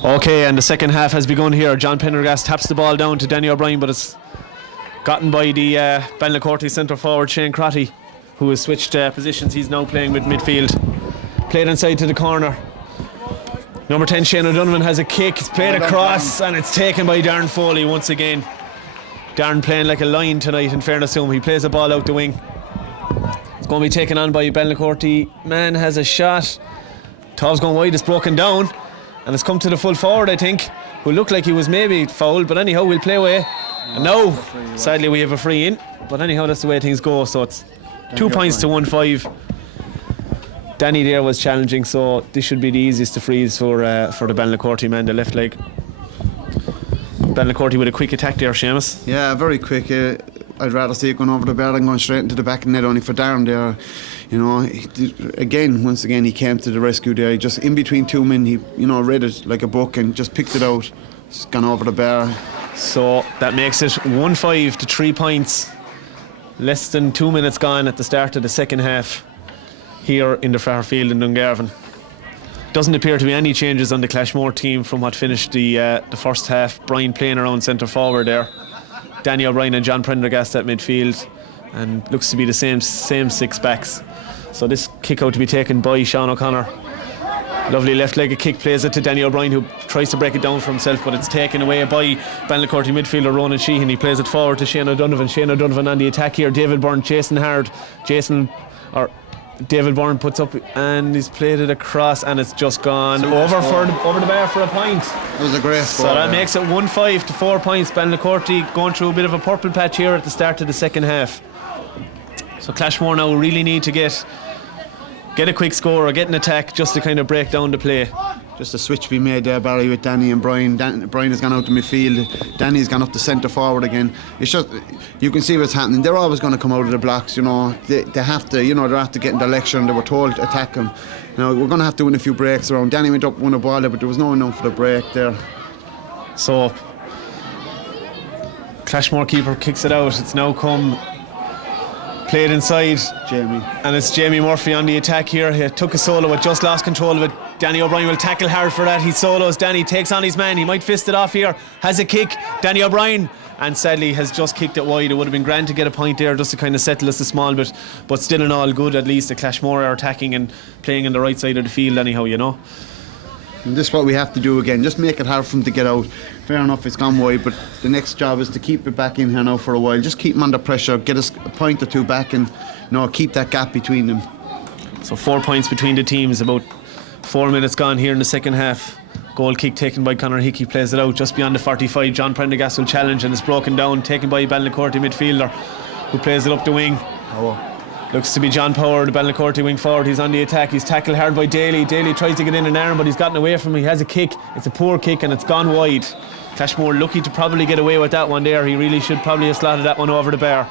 Okay, and the second half has begun here. John Pendergast taps the ball down to Danny O'Brien, but it's gotten by the Ballinacourty centre forward Shane Crotty, who has switched positions. He's now playing with midfield. Played inside to the corner. Number 10 Shane O'Donovan has a kick. It's played across and it's taken by Darren Foley once again. Darren playing like a lion tonight, in fairness to him. He plays the ball out the wing. It's going to be taken on by Ballinacourty. Man has a shot. Tov's going wide, it's broken down, and it's come to the full forward, I think, who looked like he was maybe fouled, but anyhow, we'll play away. And now, sadly, we have a free in, but anyhow, that's the way things go. So it's 2 points to 1-5. Danny there was challenging, so this should be the easiest to freeze for the Ballinacourty man, the left leg. Ballinacourty with a quick attack there, Seamus. Yeah, very quick. I'd rather see it going over the bar than going straight into the back of the net, only for Darren there. Once again, he came to the rescue there. He just in between two men, he read it like a book and just picked it out. Just gone over the bar. So that makes it 1-5 to 3 points. Less than 2 minutes gone at the start of the second half here in the far field in Dungarvan. Doesn't appear to be any changes on the Clashmore team from what finished the first half. Brian playing around centre forward there. Danny O'Brien and John Prendergast at midfield, and looks to be the same six backs. So this kick out to be taken by Sean O'Connor. Lovely left-legged kick, plays it to Danny O'Brien, who tries to break it down for himself, but it's taken away by Ballinacourty midfielder Ronan Sheehan. He plays it forward to Shane O'Donovan. Shane O'Donovan on the attack here. David Byrne chasing hard. David Byrne puts up and he's played it across, and it's just gone over the bar for a point. It was a great score. So that makes it 1-5 to 4 points. Ballinacourty going through a bit of a purple patch here at the start of the second half. So Clashmore now really need to get a quick score or get an attack just to kind of break down the play. Just a switch be made there, Barry, with Danny and Brian. Brian has gone out to midfield. Danny's gone up to centre forward again. It's just, you can see what's happening. They're always going to come out of the blocks, you know. They have to, you know, they're after getting their lecture, and they were told to attack them. Now, we're going to have to win a few breaks around. Danny went up, won a ball there, but there was no enough for the break there. So, Clashmore keeper kicks it out. It's now come played inside, Jamie. And it's Jamie Murphy on the attack here. He took a solo, but just lost control of it. Danny O'Brien will tackle hard for that. He solos. Danny takes on his man. He might fist it off here. Has a kick. Danny O'Brien, and sadly has just kicked it wide. It would have been grand to get a point there just to kind of settle us a small bit, but still in all good. At least the Clashmore are attacking and playing on the right side of the field anyhow, you know. And this is what we have to do again. Just make it hard for them to get out. Fair enough, it's gone wide, but the next job is to keep it back in here now for a while. Just keep them under pressure, get us a point or two back, and keep that gap between them. So 4 points between the teams. About 4 minutes gone here in the second half. Goal kick taken by Conor Hickey, plays it out just beyond the 45. John Prendergast will challenge, and it's broken down, taken by Ballinacourty midfielder, who plays it up the wing. Looks to be John Power, the Ballinacourty wing forward. He's on the attack. He's tackled hard by Daly. Daly tries to get in an arm, but he's gotten away from him. He has a kick. It's a poor kick, and it's gone wide. Clashmore lucky to probably get away with that one there. He really should probably have slotted that one over the bar.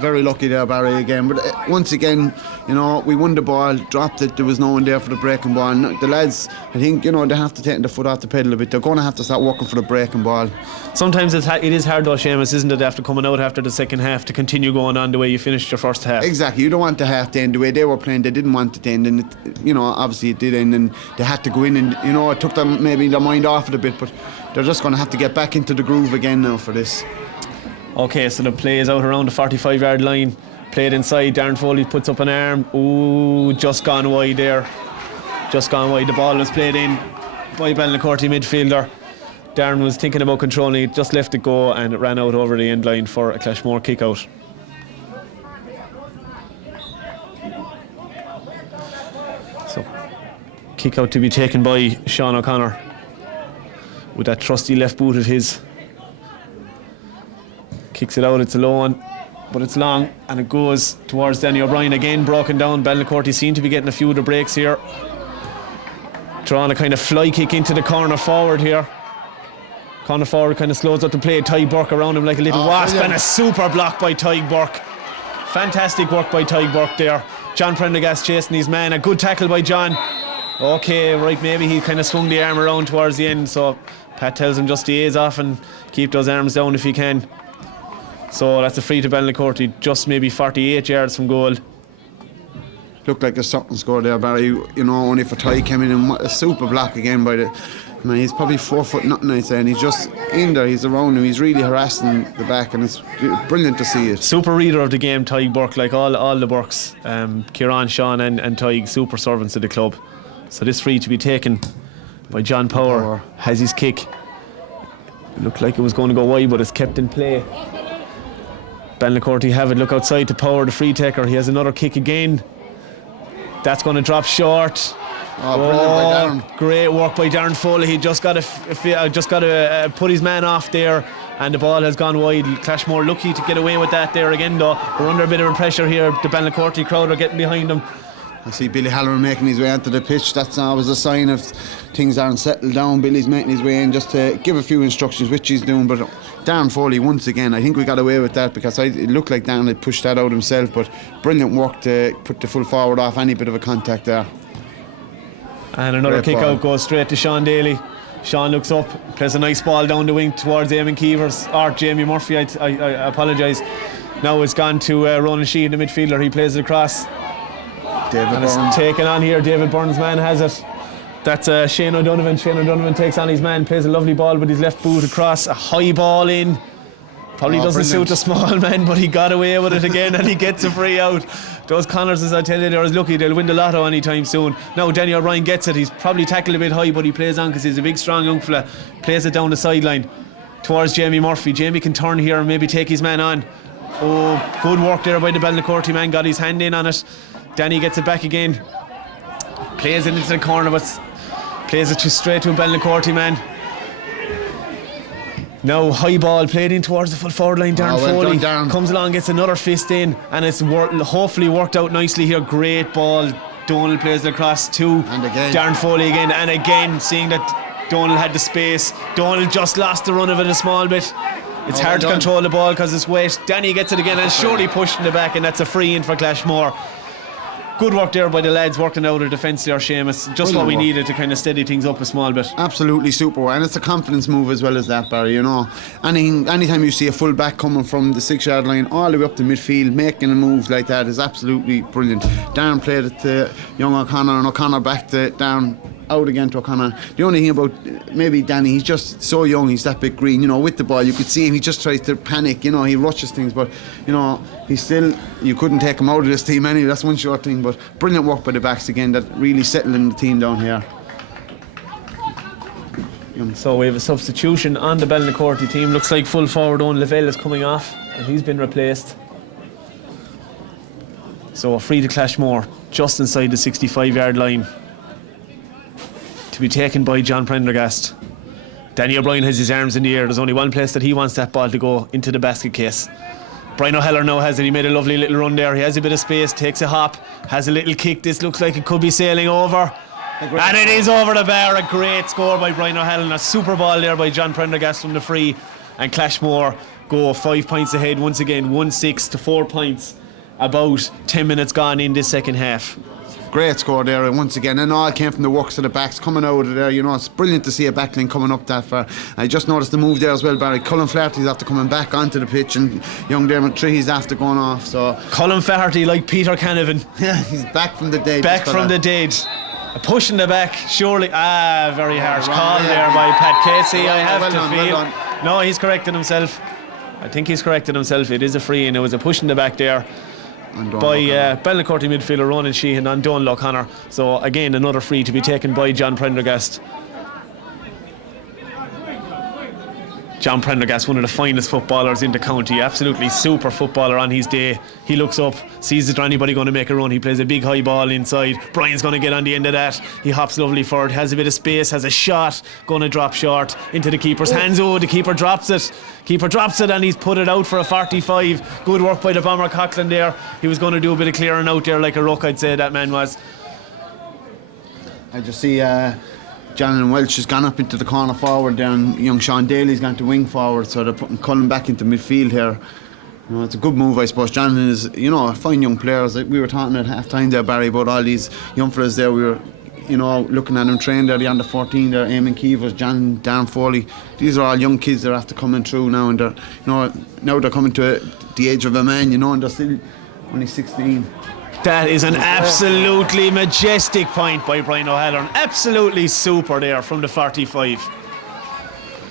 Very lucky there, Barry, again. But once again, we won the ball, dropped it. There was no one there for the breaking ball. And the lads, I think, they have to take the foot off the pedal a bit. They're going to have to start working for the breaking ball. Sometimes it is hard though, Seamus, isn't it, after coming out after the second half, to continue going on the way you finished your first half? Exactly. You don't want the half to end the way they were playing. They didn't want it to end, and obviously it did end, and they had to go in, and it took them maybe their mind off it a bit, but they're just going to have to get back into the groove again now for this. Okay, so the play is out around the 45-yard line. Played inside. Darren Foley puts up an arm. Ooh, just gone wide there. Just gone wide. The ball was played in by Ballinacourty midfielder. Darren was thinking about controlling it, just left it go, and it ran out over the end line for a Clashmore kick out. So, kick out to be taken by Sean O'Connor with that trusty left boot of his. Kicks it out, it's a low one, but it's long, and it goes towards Danny O'Brien. Again broken down. Ballinacourty seem to be getting a few of the breaks here. Drawing a kind of fly kick into the corner forward here. Corner forward kind of slows up the play. Tyg Burke around him like a little wasp, brilliant. And a super block by Tyg Burke. Fantastic work by Tyg Burke there. John Prendergast chasing his man. A good tackle by John. Okay, right, maybe he kind of swung the arm around towards the end, so Pat tells him just to ease off and keep those arms down if he can. So that's a free to Ballinacourty, just maybe 48 yards from goal. Looked like a something score there, Barry. Only for Ty came in, and a super block again by the man. He's probably 4 foot nothing, I'd say, and he's just in there. He's around him. He's really harassing the back, and it's brilliant to see it. Super reader of the game, Tyg Burke, like all the Burks. Kieran, Sean, and Tyg, super servants of the club. So this free to be taken by John Power. Has his kick. It looked like it was going to go wide, but it's kept in play. Ballinacourty have it. Look outside to Power, the free taker. He has another kick again. That's going to drop short. Brilliant by Darren. Great work by Darren Foley. He just got to put his man off there, and the ball has gone wide. Clashmore lucky to get away with that there again, though. We're under a bit of pressure here. The Ballinacourty crowd are getting behind them. I see Billy Halloran making his way onto the pitch. That's always a sign of things aren't settled down. Billy's making his way in just to give a few instructions, which he's doing. But Darren Foley, once again, I think we got away with that because it looked like Darren had pushed that out himself. But brilliant work to put the full forward off any bit of a contact there. And another Great kick ball. out goes straight to Sean Daly. Sean looks up, plays a nice ball down the wing towards Eamon Keevers, or Jamie Murphy, I apologise. Now it's gone to Ronan Sheehan, the midfielder. He plays it across. David Burns. Burns. Taken on here, David Burns' man has it. That's Shane O'Donovan. Shane O'Donovan takes on his man, plays a lovely ball with his left boot across, a high ball in. Probably doesn't suit the small man, but he got away with it again and he gets a free out. Those Connors, as I tell you, they're as lucky they'll win the lotto anytime soon. Now Danny O'Brien gets it. He's probably tackled a bit high, but he plays on because he's a big, strong young fella. Plays it down the sideline towards Jamie Murphy. Jamie can turn here and maybe take his man on. Oh, good work there by the Ballinacourty man. Got his hand in on it. Danny gets it back again. Plays it into the corner, but plays it straight to a Ballinacourty man. Now high ball played in towards the full forward line. Darren Foley comes along, gets another fist in, and it's hopefully worked out nicely here. Great ball. Donald plays it across to Darren Foley again, and again, seeing that Donald had the space. Donald just lost the run of it a small bit. It's hard to control the ball because it's wet. Danny gets it again and surely pushed in the back, and that's a free in for Clashmore. Good work there by the lads working out of defence there, Seamus. Just what we needed to kind of steady things up a small bit. Absolutely super, and it's a confidence move as well as that, Barry. You know, anytime you see a full back coming from the 6-yard line all the way up to midfield, making a move like that is absolutely brilliant. Darren played it to young O'Connor, and O'Connor back to Darren. Out again to O'Connor. The only thing about maybe Danny, he's just so young, he's that bit green, you know, with the ball. You could see him, he just tries to panic, you know, he rushes things, but, you know, he's still, you couldn't take him out of this team anyway, that's one short thing, but brilliant work by the backs again, that really settling the team down here. So we have a substitution on the Ballinacourty team. Looks like full forward Owen Lavelle is coming off, and he's been replaced. So a free to Clashmore, just inside the 65-yard line, to be taken by John Prendergast. Danny O'Brien has his arms in the air. There's only one place that he wants that ball to go, into the basket case. Brian O'Halloran now has it. He made a lovely little run there. He has a bit of space, takes a hop, has a little kick. This looks like it could be sailing over. And it is over the bar. A great score by Brian O'Halloran. A super ball there by John Prendergast from the free. And Clashmore go 5 points ahead once again, 1-6 to 4 points. About 10 minutes gone in this second half. Great score there once again, and all came from the works of the backs coming out of there. You know, it's brilliant to see a backline coming up that far. I just noticed the move there as well, Barry. Colin Flaherty's after coming back onto the pitch, and young Dermot Tree's after going off. So Colin Flaherty, like Peter Canavan. Yeah, he's back from the dead. Back from the dead. Pushing the back, surely. Very harsh call there by Pat Casey. I have to feel. No, he's corrected himself. I think he's corrected himself. It is a free, and it was a push in the back there by Ballinacourty midfielder Ronan Sheehan on Donald O'Connor. So again, another free to be taken by John Prendergast. John Prendergast, one of the finest footballers in the county, absolutely super footballer on his day. He looks up, sees is there anybody going to make a run. He plays a big high ball inside. Brian's going to get on the end of that. He hops lovely forward, has a bit of space, has a shot, going to drop short into the keeper's hands. Oh, the keeper drops it. Keeper drops it and he's put it out for a 45. Good work by the bomber Coughlin there. He was going to do a bit of clearing out there like a ruck, I'd say that man was. I just see John and Welch has gone up into the corner forward there, and young Sean Daly's gone to wing forward, so they're putting Cullen back into midfield here. You know, it's a good move, I suppose. John is, you know, a fine young players. Like we were talking at half time there, Barry, about all these young fellas there. We were, you know, looking at them trained there, the under 14 there, Eamon Keevers, John, Darren Foley. These are all young kids that are after coming through now, and they're, you know, now they're coming to the age of a man, you know, and they're still only 16. That is an absolutely majestic point by Brian O'Halloran. Absolutely super there from the 45.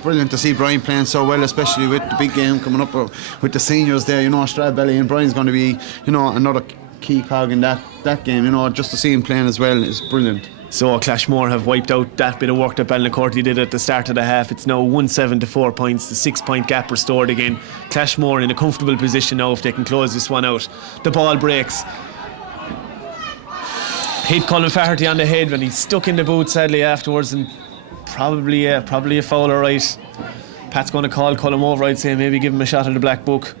Brilliant to see Brian playing so well, especially with the big game coming up with the seniors there. You know, Stradbally, and Brian's going to be, you know, another key cog in that game. You know, just to see him playing as well is brilliant. So Clashmore have wiped out that bit of work that Ballinacourty did at the start of the half. It's now 1-7 to 4 points. The 6 point gap restored again. Clashmore in a comfortable position now if they can close this one out. The ball breaks. Hit Colin Flaherty on the head when he's stuck in the boot sadly afterwards, and probably a foul, alright. Pat's going to call Colin over, I'd say, maybe give him a shot at the black book.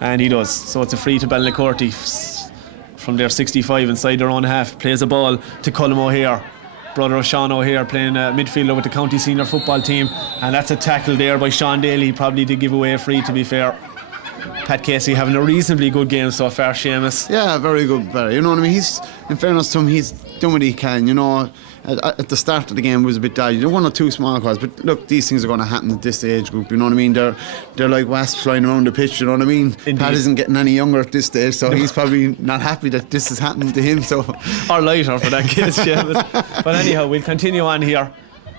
And he does. So it's a free to Ballinacourty from their 65 inside their own half. Plays a ball to Colin O'Hare. Brother of Sean O'Hare playing midfielder with the county senior football team. And that's a tackle there by Sean Daly. He probably did give away a free, to be fair. Pat Casey having a reasonably good game so far, Seamus. Yeah, very good, Barry. You know what I mean? He's, in fairness to him, he's doing what he can. You know, at the start of the game was a bit dodgy. One or two small calls, but look, these things are going to happen at this age group. You know what I mean? They're like wasps flying around the pitch. You know what I mean? Indeed. Pat isn't getting any younger at this stage, so he's probably not happy that this is happening to him. So or lighter for that case, yeah. But anyhow, we'll continue on here.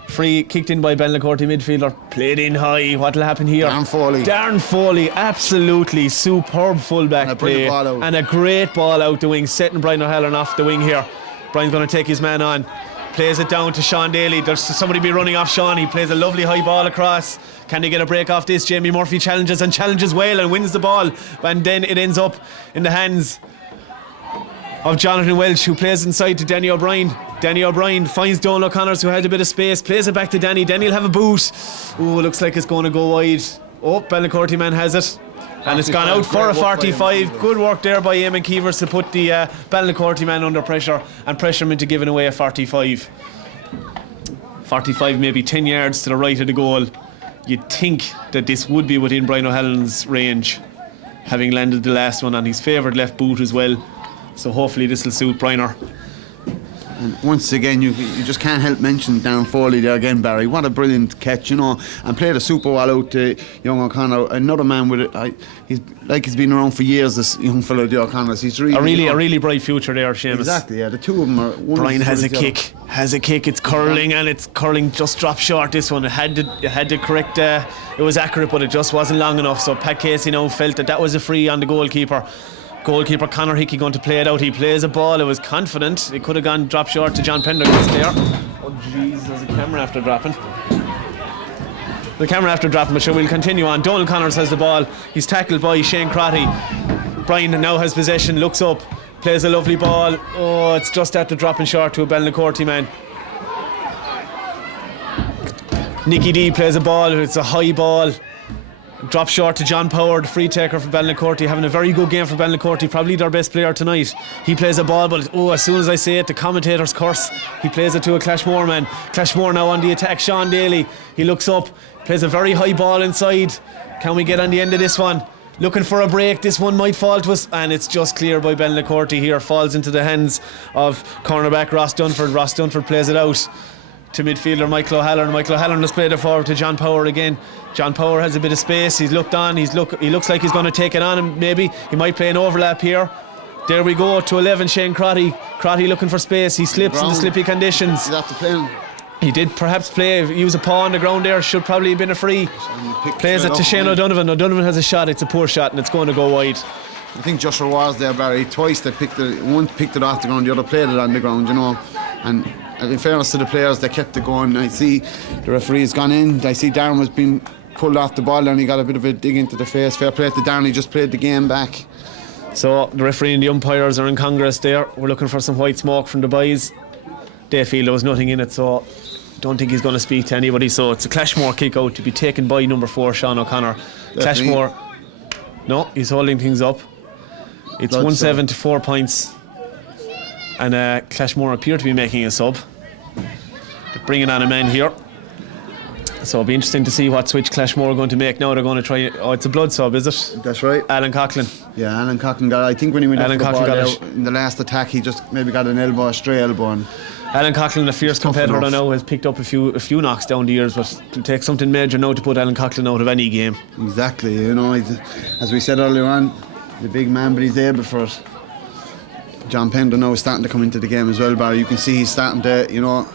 Free kicked in by Ballinacourty midfielder, played in high. What'll happen here? Darren Foley, absolutely superb fullback play and a great ball out the wing, setting Brian O'Halloran off the wing here. Brian's going to take his man on, plays it down to Sean Daly. There's somebody be running off Sean. He plays a lovely high ball across. Can they get a break off this? Jamie Murphy challenges well and wins the ball, and then it ends up in the hands of Jonathan Welch, who plays inside to Danny O'Brien. Danny O'Brien finds Donal O'Connors, who had a bit of space, plays it back to Danny. Danny will have a boot. Oh, looks like it's going to go wide. Oh, Ballinacourty man has it. And it's gone out for a 45. Good work there by Eamon Keevers to put the Ballinacourty man under pressure and pressure him into giving away a 45. 45, maybe 10 yards to the right of the goal. You'd think that this would be within Brian O'Halloran's range, having landed the last one on his favoured left boot as well. So hopefully this will suit Bryner. And once again, you just can't help mention Darren Foley there again, Barry. What a brilliant catch, you know, and played a super well out to young O'Connor. Another man with it. He's been around for years, this young fellow, the O'Connors. He's really a really bright future there, Seamus. Exactly, yeah. The two of them are. Brian has a kick. It's curling, and it's curling just dropped short. This one, it had to correct. It was accurate, but it just wasn't long enough. So Pat Casey now felt that was a free on the goalkeeper. Goalkeeper Conor Hickey going to play it out. He plays a ball. It was confident. It could have gone drop short to John Pendergast there. Oh jeez, there's a camera after dropping. But sure, we'll continue on. Donal Connors has the ball. He's tackled by Shane Crotty. Brian now has possession, looks up, plays a lovely ball. Oh, it's just after dropping short to a Ballinacourty man. Nicky D plays a ball. It's a high ball. Drop short to John Power, the free taker for Ballinacourty, having a very good game for Ballinacourty, probably their best player tonight. He plays a ball, but as soon as I say it, the commentators curse. He plays it to a Clashmore man. Clashmore now on the attack. Sean Daly, he looks up, plays a very high ball inside. Can we get on the end of this one? Looking for a break. This one might fall to us, and it's just clear by Ballinacourty here. Falls into the hands of cornerback Ross Dunford. Ross Dunford plays it out to midfielder Michael O'Halloran. Michael O'Halloran has played it forward to John Power again. John Power has a bit of space. He's looked on. He looks like he's going to take it on him. Maybe he might play an overlap here. There we go to 11. Shane Crotty. Crotty looking for space. He slips in the slippy conditions. He did perhaps use a paw on the ground there. Should probably have been a free. Plays it to Shane O'Donovan. O'Donovan has a shot. It's a poor shot and it's going to go wide. I think Joshua was there, Barry. Twice they picked it. One picked it off the ground, the other played it on the ground, you know. And in fairness to the players, they kept it going. I see the referee's gone in. I see Darren was being pulled off the ball and he got a bit of a dig into the face. Fair play to Darren, he just played the game back. So the referee and the umpires are in Congress there. We're looking for some white smoke from the boys. They feel there was nothing in it, so don't think he's going to speak to anybody. So it's a Clashmore kick out to be taken by number 4 Sean O'Connor. Clashmore, no, he's holding things up. It's 1-7 to 4 points, and Clashmore appear to be making a sub. They're bringing on a man here, so it'll be interesting to see what switch Clashmore are going to make now. They're going to try. Oh, it's a blood sub, is it? That's right. Alan Coughlin. Yeah, Alan Coughlin got. I think when he went Alan Coughlin got out in the last attack, he just maybe got an elbow, a stray elbow. And Alan Coughlin, a fierce competitor, I know, has picked up a few knocks down the years, but it'll take something major now to put Alan Coughlin out of any game. Exactly. You know, as we said earlier on, the big man, but he's able for it. John Pender now is starting to come into the game as well, Barry. You can see he's starting to, you know,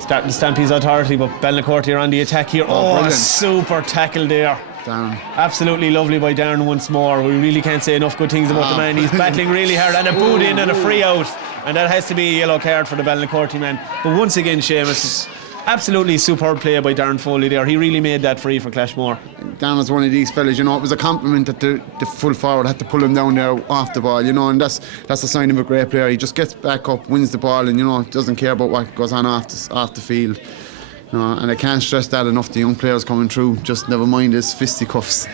starting to stamp his authority, but Ballinacourty are on the attack here. Oh, a super tackle there. Darren. Absolutely lovely by Darren once more. We really can't say enough good things about the man. He's battling really hard, and a boot in and a free out, and that has to be a yellow card for the Ballinacourty man. But once again, Seamus, absolutely superb play by Darren Foley there. He really made that free for Clashmore. Dan was one of these fellas, you know, it was a compliment that the full forward had to pull him down there off the ball, you know, and that's a sign of a great player. He just gets back up, wins the ball, and, you know, doesn't care about what goes on off the field. You know, and I can't stress that enough, the young players coming through, just never mind his fisticuffs.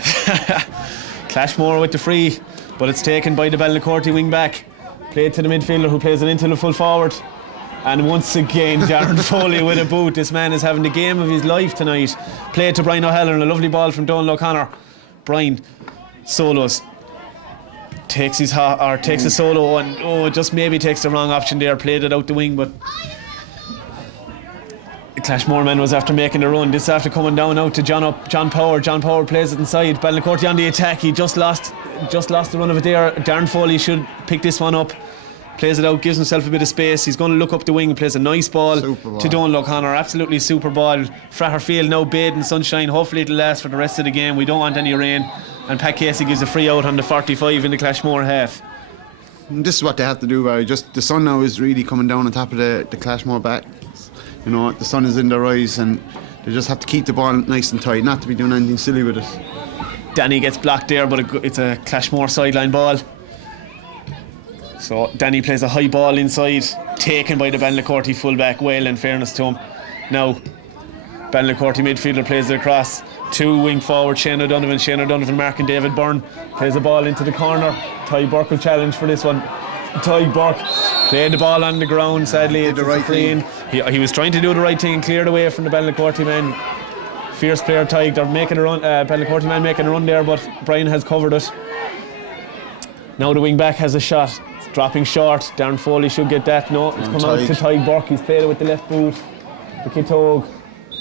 Clashmore with the free, but it's taken by the Ballinacourty wing back. Played to the midfielder who plays it into the full forward. And once again, Darren Foley with a boot. This man is having the game of his life tonight. Played to Brian O'Halloran, a lovely ball from Donal O'Connor. Brian solos takes his takes a solo, and just maybe takes the wrong option there, played it out the wing, but Clashmore man was after making the run. This after coming down out to John Power. John Power plays it inside. Ballinacourty on the attack. He just lost the run of it there. Darren Foley should pick this one up. Plays it out, gives himself a bit of space. He's going to look up the wing, plays a nice ball to Donal O'Connor. Absolutely super ball. Fratterfield now bathed in sunshine. Hopefully it'll last for the rest of the game. We don't want any rain. And Pat Casey gives a free out on the 45 in the Clashmore half. And this is what they have to do, Barry. Just the sun now is really coming down on top of the Clashmore back. You know, the sun is in their eyes, and they just have to keep the ball nice and tight, not to be doing anything silly with it. Danny gets blocked there, but it's a Clashmore sideline ball. So Danny plays a high ball inside, taken by the Ballinacourty fullback. Well, in fairness to him. Now, Ballinacourty midfielder plays it across. 2 wing forward, Shane O'Donovan marking David Byrne. Plays the ball into the corner. Ty Burke will challenge for this one. Ty Burke played the ball on the ground, sadly. It's right thing. He was trying to do the right thing and cleared away from the Ballinacourty man. Fierce player Ty, they're making a run. Ballinacourty man making a run there, but Brian has covered it. Now the wing back has a shot. It's dropping short. Darren Foley should get that. No, it's come out to Ty Burke. He's played it with the left boot. The Kitog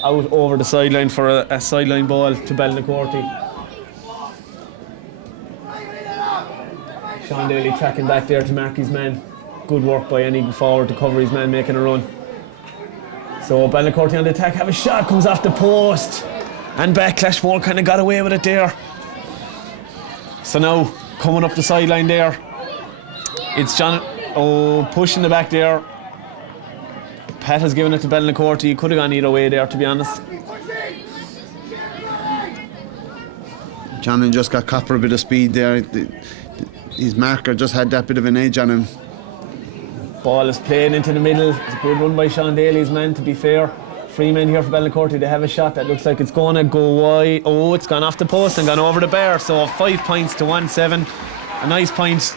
out over the sideline for a sideline ball to Ballinacourty. Sean Daly tracking back there to mark his man. Good work by any forward to cover his man making a run. So Ballinacourty on the attack, have a shot, comes off the post. And back, Clashmore kind of got away with it there. So now, coming up the sideline there, it's John, pushing the back there. Pat has given it to Ballinacourty. He could have gone either way there, to be honest. John just got caught for a bit of speed there. His marker just had that bit of an edge on him. Ball is playing into the middle. It's a good run by Sean Daly's man, to be fair. Free men here for Ballinacourty. They have a shot that looks like it's going to go wide. Oh, it's gone off the post and gone over the bar. So 5 points to 1-7. A nice point.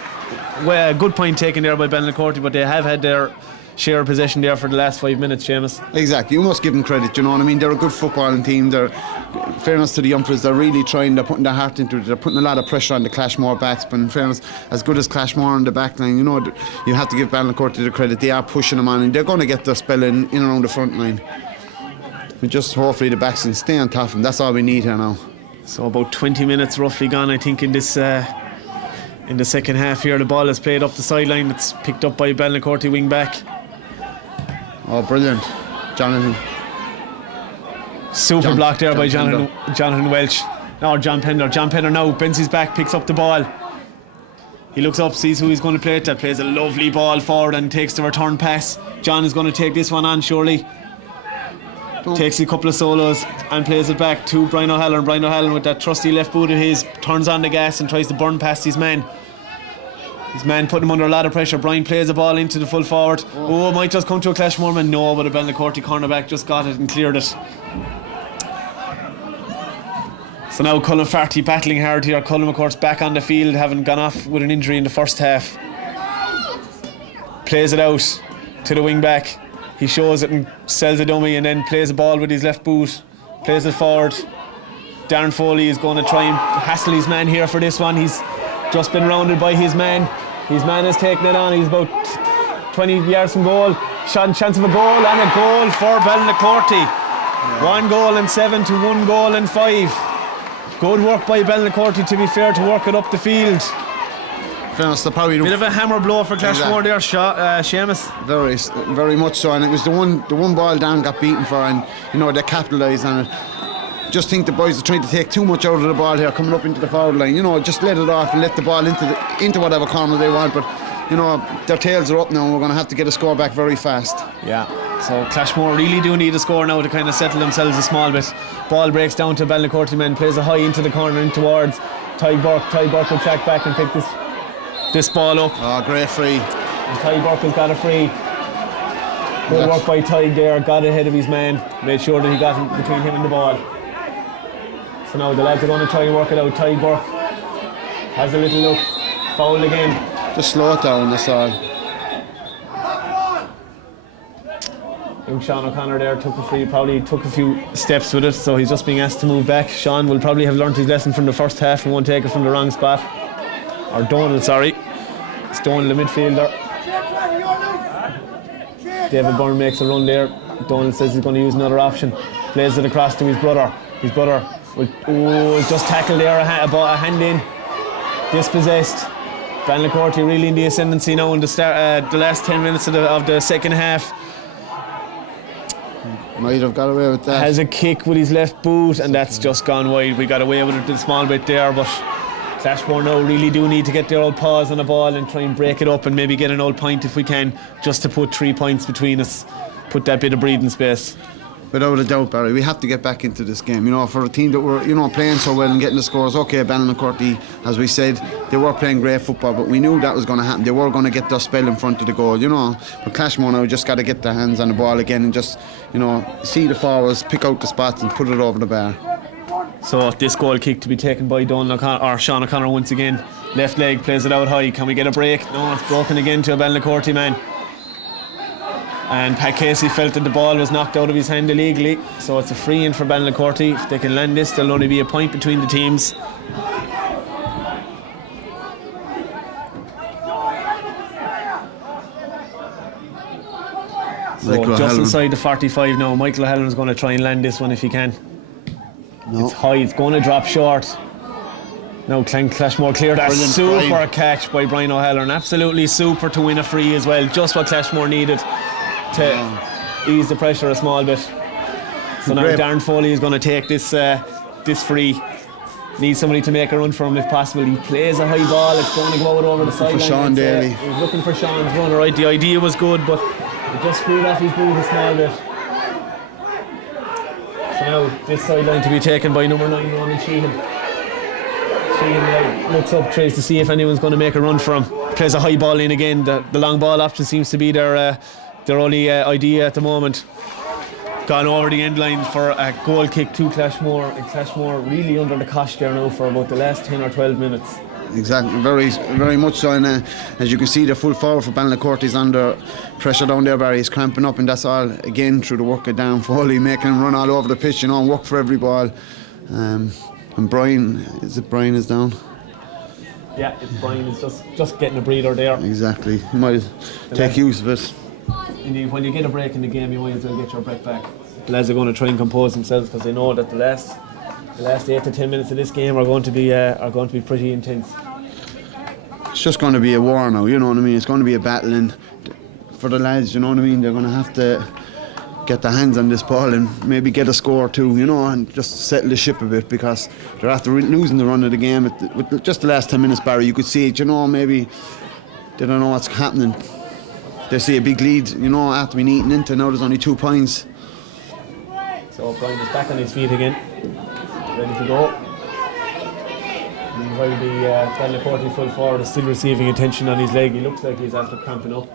Well, a good point taken there by Ballinacourty, but they have had their share of possession there for the last 5 minutes, Seamus. Exactly, you must give them credit, you know what I mean? They're a good footballing team. They're, fairness to the youngsters, they're really trying, they're putting their heart into it. They're putting a lot of pressure on the Clashmore backs, but in fairness, as good as Clashmore on the back line, you know, you have to give Ballinacourty the credit. They are pushing them on, and they're going to get their spell in around the front line. We just hopefully the backs can stay on top of them. That's all we need here now. So about 20 minutes roughly gone, I think, in this in the second half here. The ball is played up the sideline. It's picked up by Ballinacourty wing back. Oh, brilliant. Jonathan. Super block there by Jonathan Welch. No, John Pender. John Pender now bends his back, picks up the ball. He looks up, sees who he's going to play it. That plays a lovely ball forward and takes the return pass. John is going to take this one on, surely. Takes a couple of solos and plays it back to Brian O'Halloran. Brian O'Halloran with that trusty left boot of his turns on the gas and tries to burn past his man. His man put him under a lot of pressure. Brian plays the ball into the full forward. Oh, might just come to a Clashmore man. No, but a Ballinacourty cornerback just got it and cleared it. So now Cullen Farty battling hard here. Cullen, of course, back on the field, having gone off with an injury in the first half. Plays it out to the wing back. He shows it and sells a dummy and then plays the ball with his left boot. Plays it forward. Darren Foley is going to try and hassle his man here for this one. He's just been rounded by his man. His man has taken it on. He's about 20 yards from goal. Chance of a goal and a goal for Ballinacourty. Yeah. 1 goal and 7 to 1 goal and 5. Good work by Ballinacourty, to be fair, to work it up the field. Fairness, bit of a hammer blow for Clashmore there, Seamus. Very much so, and it was the one ball Dan got beaten for, and you know they capitalised on it. Just think the boys are trying to take too much out of the ball here, coming up into the forward line. You know, just let it off and let the ball into whatever corner they want. But you know, their tails are up now, and we're going to have to get a score back very fast. Yeah. So Clashmore really do need a score now to kind of settle themselves a small bit. Ball breaks down to Ballinacourty men, plays a high into the corner and towards Ty Burke. Ty Burke will track back and pick this ball up. Oh, great free. And Ty Burke has got a free. Good work by Ty there, got ahead of his man, made sure that he got in between him and the ball. So now the lads are going to try and work it out. Ty Burke has a little look, foul again. Just slow it down, that's all. Young Sean O'Connor there probably took a few steps with it, so he's just being asked to move back. Sean will probably have learnt his lesson from the first half and won't take it from the wrong spot. Or Donald, sorry. It's Donald, the midfielder. David Byrne makes a run there. Donald says he's going to use another option. Plays it across to his brother. His brother will just tackle there, a hand in. Dispossessed. Ballinacourty really in the ascendancy now in the last 10 minutes of the second half. Might have got away with that. Has a kick with his left boot, and that's just gone wide. We got away with it a small bit there, but Clashmore now really do need to get their old paws on the ball and try and break it up and maybe get an old point if we can, just to put 3 points between us, put that bit of breathing space. Without a doubt, Barry, we have to get back into this game. For a team that were, playing so well and getting the scores. Okay, Ballinacourty, as we said, they were playing great football, but we knew that was going to happen. They were going to get their spell in front of the goal, But Clashmore now just got to get their hands on the ball again and just, see the forwards, pick out the spots and put it over the bar. So this goal kick to be taken by Sean O'Connor once again. Left leg, plays it out high. Can we get a break? No, it's broken again to a Ballinacourty man. And Pat Casey felt that the ball was knocked out of his hand illegally, so it's a free in for Ballinacourty. If they can land this, there'll only be a point between the teams. So just inside the 45 now. Michael O'Halloran's going to try and land this one if he can. No. It's high, it's going to drop short. Now Clashmore clear that. Super catch by Brian O'Halloran. Absolutely super to win a free as well. Just what Clashmore needed to ease the pressure a small bit. So now Darren Foley is going to take this free. Needs somebody to make a run for him if possible. He plays a high ball, it's going to go out over the sideline. For Sean Daly. He's looking for Sean's run, right? The idea was good, but he just screwed off his boot a small bit. So now this sideline to be taken by number 9, Ronan Sheehan. Sheehan looks up, tries to see if anyone's going to make a run for him. Plays a high ball in again. The long ball option seems to be their only idea at the moment. Gone over the end line for a goal kick to Clashmore, and Clashmore really under the cosh there now for about the last 10 or 12 minutes. Exactly, very, very much so. And as you can see, the full forward for Ballinacourty is under pressure down there. Barry is cramping up, and that's all again through the work of Dan Foley, making him run all over the pitch, and work for every ball. And Brian is down? Yeah, it's Brian. It's just getting a breather there. Exactly. You might take use of it. Indeed, when you get a break in the game, you might as well get your breath back. The lads are going to try and compose themselves because they know that the last 8 to 10 minutes of this game are going to be pretty intense. It's just going to be a war now, you know what I mean? It's going to be a battle, and for the lads, you know what I mean? They're going to have to get their hands on this ball and maybe get a score too, and just settle the ship a bit, because they're after losing the run of the game. With just the last 10 minutes, Barry, you could see it, maybe they don't know what's happening. They see a big lead, after being eaten into. Now there's only 2 points. So Brian is back on his feet again, ready to go. And while the Ballinacourty full forward is still receiving attention on his leg, he looks like he's after cramping up.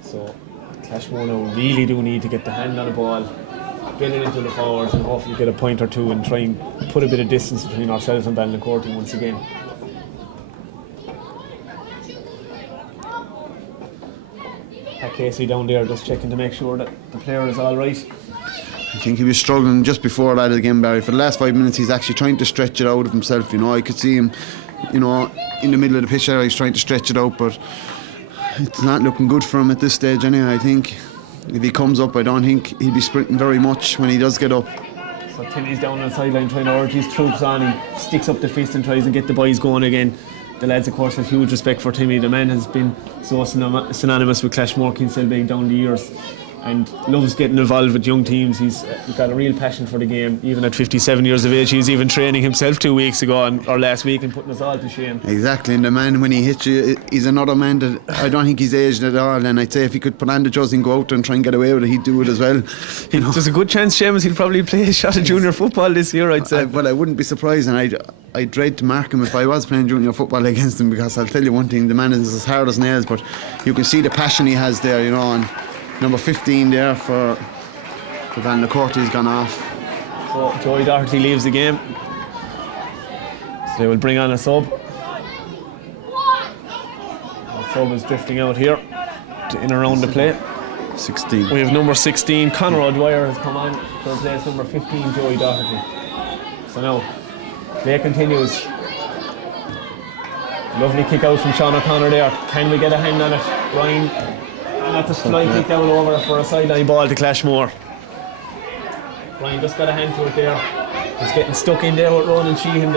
So Clashmore now really do need to get the hand on the ball, get it into the forwards, and hopefully get a point or two and try and put a bit of distance between ourselves and Ballinacourty once again. Pat Casey down there just checking to make sure that the player is all right. I think he was struggling just before that again, Barry. For the last 5 minutes, he's actually trying to stretch it out of himself. I could see him, in the middle of the pitch there. He's trying to stretch it out, but it's not looking good for him at this stage anyway. I think if he comes up, I don't think he'll be sprinting very much when he does get up. So Timmy's down on the sideline trying to urge his troops on. He sticks up the fist and tries to get the boys going again. The lads, of course, have huge respect for Timmy. The man has been so synonymous with Clashmore Kinsalebeg down the years and loves getting involved with young teams. He's got a real passion for the game. Even at 57 years of age, he was even training himself 2 weeks ago or last week and putting us all to shame. Exactly, and the man, when he hits you, he's another man that I don't think he's aged at all. And I'd say if he could put on the jersey and go out and try and get away with it, he'd do it as well. There's a good chance, Seamus, he'll probably play a shot of junior football this year, I'd say. Well, I wouldn't be surprised, and I'd dread to mark him if I was playing junior football against him, because I'll tell you one thing, the man is as hard as nails, but you can see the passion he has there, and number 15 there for Ballinacourty's gone off. So Joey Doherty leaves the game. So they will bring on a sub. The sub is drifting out here in around the play. 16. We have number 16, Conor O'Dwyer has come on to replace number 15, Joey Doherty. So now Play continues. Lovely kick out from Sean O'Connor there. Can we get a hand on it? Ryan, and that's a slight kick down over for a sideline ball to Clashmore. Ryan just got a hand to it there. He's getting stuck in there with Ronan Sheehan.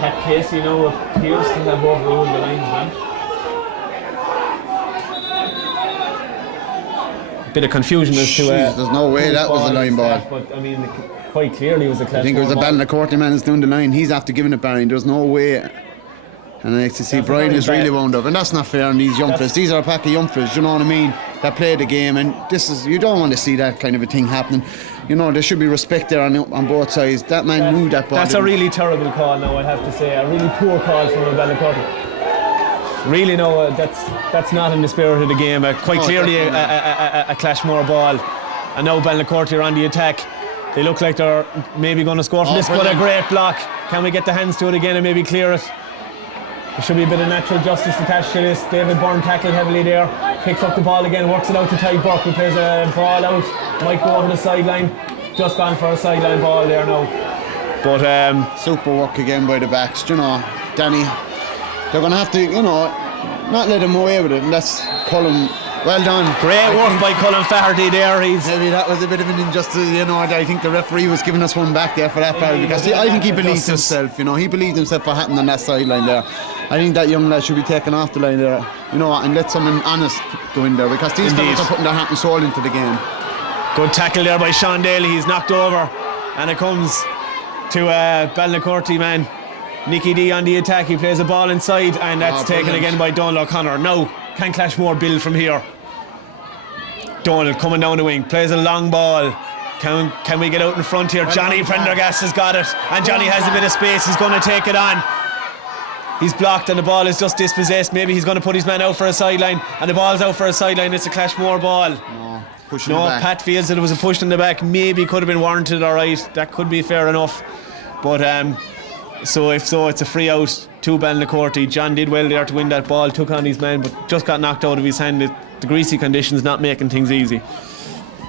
Pat Casey now appears to have overruled the linesman. Bit of confusion as to there's no way that was a line ball. But I mean, quite clearly it was a Clashmore. I think it was a Ballinacourty man that's doing the line. He's after giving it Barry. There's no way. And I like to see Brian is really wound up, and that's not fair on these young fellas. These are a pack of young fellas, you know what I mean, that play the game, and you don't want to see that kind of a thing happening. You know, there should be respect there on both sides. That man knew that ball. That's a really terrible call now, I'd have to say. A really poor call from a Ballinacourty. Really, no, that's not in the spirit of the game. Quite clearly a Clashmore ball. And now Ballinacourty are on the attack. They look like they're maybe going to score from this, but a great block. Can we get the hands to it again and maybe clear it? There should be a bit of natural justice attached to this. David Byrne tackled heavily there. Picks up the ball again, works it out to Ty Burke, who plays a ball out. Might go over the sideline. Just gone for a sideline ball there now. But super work again by the backs. You know, Danny, they're going to have to, you know, not let him away with it. And that's Cullen. Well done. Great work by Cullen Flaherty there. Maybe that was a bit of an injustice, you know. I think the referee was giving us one back there for that part, because I think he believed himself, you know. He believed himself what happened on that sideline there. I think that young lad should be taken off the line there, you know, and let someone honest go in there, because these fellas are putting their heart and soul into the game. Good tackle there by Sean Daly. He's knocked over, and it comes to Ballinacourty man. Nicky D on the attack. He plays a ball inside, and that's taken again by Donald O'Connor. Now, can Clashmore build from here? Donald coming down the wing, plays a long ball. Can we get out in front here? Johnny Prendergast has got it, and Johnny has a bit of space. He's going to take it on. He's blocked, and the ball is just dispossessed. Maybe he's going to put his man out for a sideline, and the ball's out for a sideline. It's a Clashmore ball. No, Pat feels that it was a push in the back. Maybe could have been warranted, alright. That could be fair enough. But so if so, it's a free out to Ballinacourty. John did well there to win that ball, took on his man, but just got knocked out of his hand. The greasy conditions not making things easy.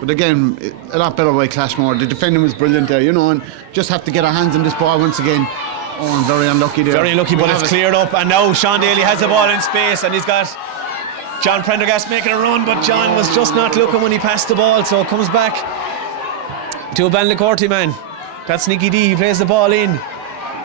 But again, a lot better by Clashmore. The defending was brilliant there, you know, and just have to get our hands on this ball once again. Oh, I'm very unlucky there. Very unlucky, but it's cleared up, and now Sean Daly has the ball in space, and he's got John Prendergast making a run, but John was just not looking when he passed the ball, so it comes back to a Ballinacourty man. That's Nicky D. He plays the ball in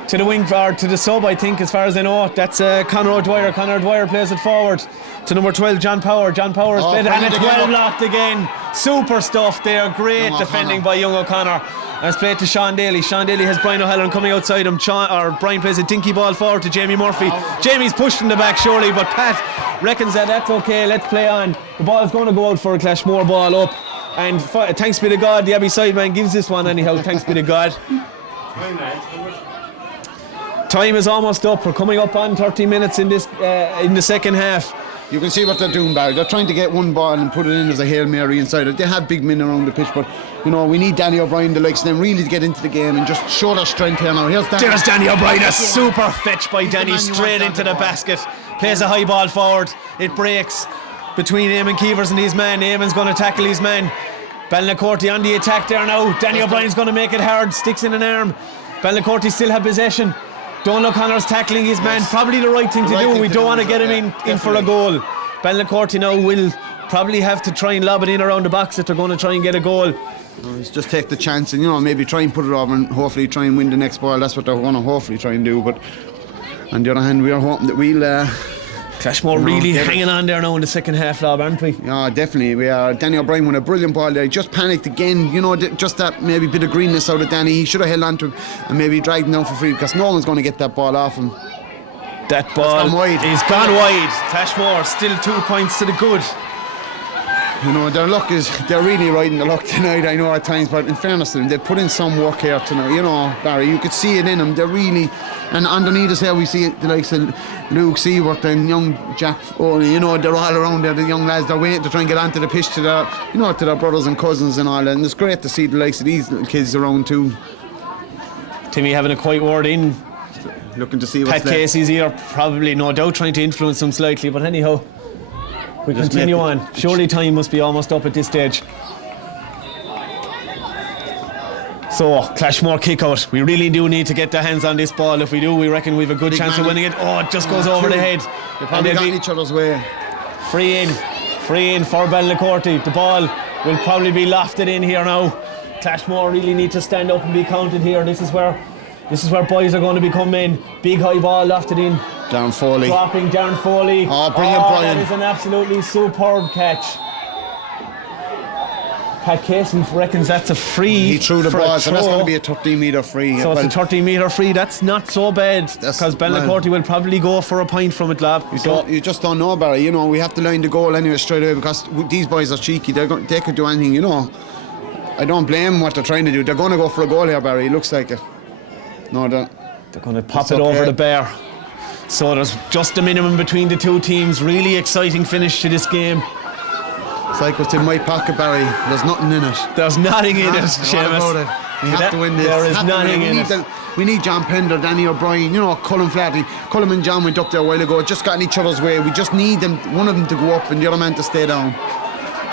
to the wing, or to the sub, I think, as far as I know. That's Conor O'Dwyer. Conor O'Dwyer plays it forward to number 12, John Power. John Power has played it, and it's well blocked again. Super stuff there. Great defending by young O'Connor. And it's played to Sean Daly. Sean Daly has Brian O'Halloran coming outside him. Brian plays a dinky ball forward to Jamie Murphy. Jamie's pushed in the back surely, but Pat reckons that that's okay. Let's play on. The ball is going to go out for a Clashmore ball up. And thanks be to God, the Abbey sideman gives this one anyhow. Thanks be to God. Time is almost up. We're coming up on 30 minutes in this in the second half. You can see what they're doing, Barry. They're trying to get one ball and put it in as a Hail Mary inside it. They have big men around the pitch, but you know, we need Danny O'Brien, the likes of them, really to get into the game and just show their strength here now. There's Danny O'Brien, a super fetch by Danny, straight into the basket. Plays a high ball forward. It breaks between Eamon Keevers and his man. Eamon's going to tackle his man. Ballinacourty on the attack there now. Danny O'Brien's going to make it hard. Sticks in an arm. Ballinacourty still have possession. Donald O'Connor's tackling his man. Probably the right thing to do. We don't want to get him in for a goal. Ballinacourty now will probably have to try and lob it in around the box if they're going to try and get a goal. Just take the chance and, you know, maybe try and put it over and hopefully try and win the next ball. That's what they're going to hopefully try and do. But on the other hand, we are hoping that we'll Clashmore really hanging on there now in the second half, Lob, aren't we? Yeah, definitely. We are. Danny O'Brien won a brilliant ball there. He just panicked again. You know, just that maybe bit of greenness out of Danny. He should have held on to him and maybe dragged him down for free, because no one's going to get that ball off him. That ball is gone wide. Clashmore still 2 points to the good. You know, they're really riding the luck tonight, I know at times, but in fairness to them, they put in some work here tonight. You know, Barry, you could see it in them. They're really, and underneath us here we see the likes of Luke Seaworth and young Jack Foley. You know, they're all around there, the young lads. They're waiting to try and get onto the pitch to their, you know, to their brothers and cousins and all that. And it's great to see the likes of these little kids around too. Timmy having a quiet word in. Looking to see what's Pat Casey's here, probably, no doubt, trying to influence them slightly, but anyhow, we continue on. Surely time must be almost up at this stage. So, Clashmore kick out. We really do need to get their hands on this ball. If we do, we reckon we've a good chance of winning it. Oh, it just goes over the head. They probably got in each other's way. Free in for Ballinacourty. The ball will probably be lofted in here now. Clashmore really need to stand up and be counted here. This is where boys are going to be coming in. Big high ball lofted in. Darren Foley. Dropping Darren Foley. Oh, brilliant, Brian. That is an absolutely superb catch. Pat Casey reckons that's a free. He threw the ball, so that's going to be a 13-metre free. So it's a 13-metre free. That's not so bad, because Ballinacourty will probably go for a point from it, lad. You just don't know, Barry. You know, we have to line the goal anyway straight away, because these boys are cheeky. They could do anything, you know. I don't blame what they're trying to do. They're going to go for a goal here, Barry. It looks like it. No, they're going to pop it over the bar. So there's just a minimum between the two teams. Really exciting finish to this game. It's like what's in my pocket, Barry. There's nothing in it. There's nothing in it, Seamus. We have to win this. There is nothing in it. We need John Pender, Danny O'Brien, you know, Colin Flaherty. Colin and John went up there a while ago, just got in each other's way. We just need them, one of them to go up and the other man to stay down.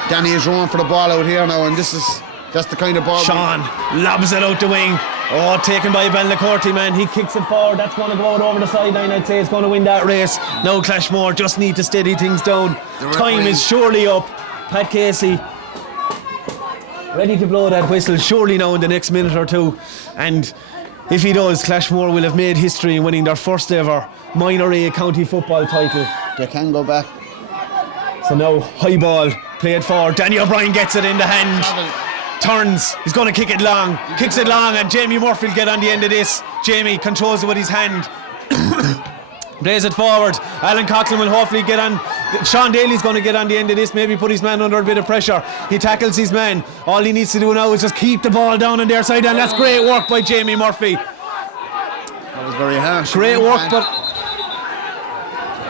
Danny is rolling for the ball out here now, and that's the kind of ball. Sean lobs it out the wing. Oh, taken by Ballinacourty, man. He kicks it forward. That's going to go out over the sideline. I'd say it's going to win that race. Now Clashmore just need to steady things down. Time is surely up. Pat Casey ready to blow that whistle surely now in the next minute or two, and if he does, Clashmore will have made history in winning their first ever minor A county football title. They can go back. So now high ball played forward. Danny O'Brien gets it in the hand, turns, he's going to kick it long, kicks it long, and Jamie Murphy will get on the end of this. Jamie controls it with his hand. Plays it forward. Alan Coughlin will hopefully get on. Sean Daly's going to get on the end of this, maybe put his man under a bit of pressure. He tackles his man. All he needs to do now is just keep the ball down on their side, and that's great work by Jamie Murphy. That was very harsh. Great work, but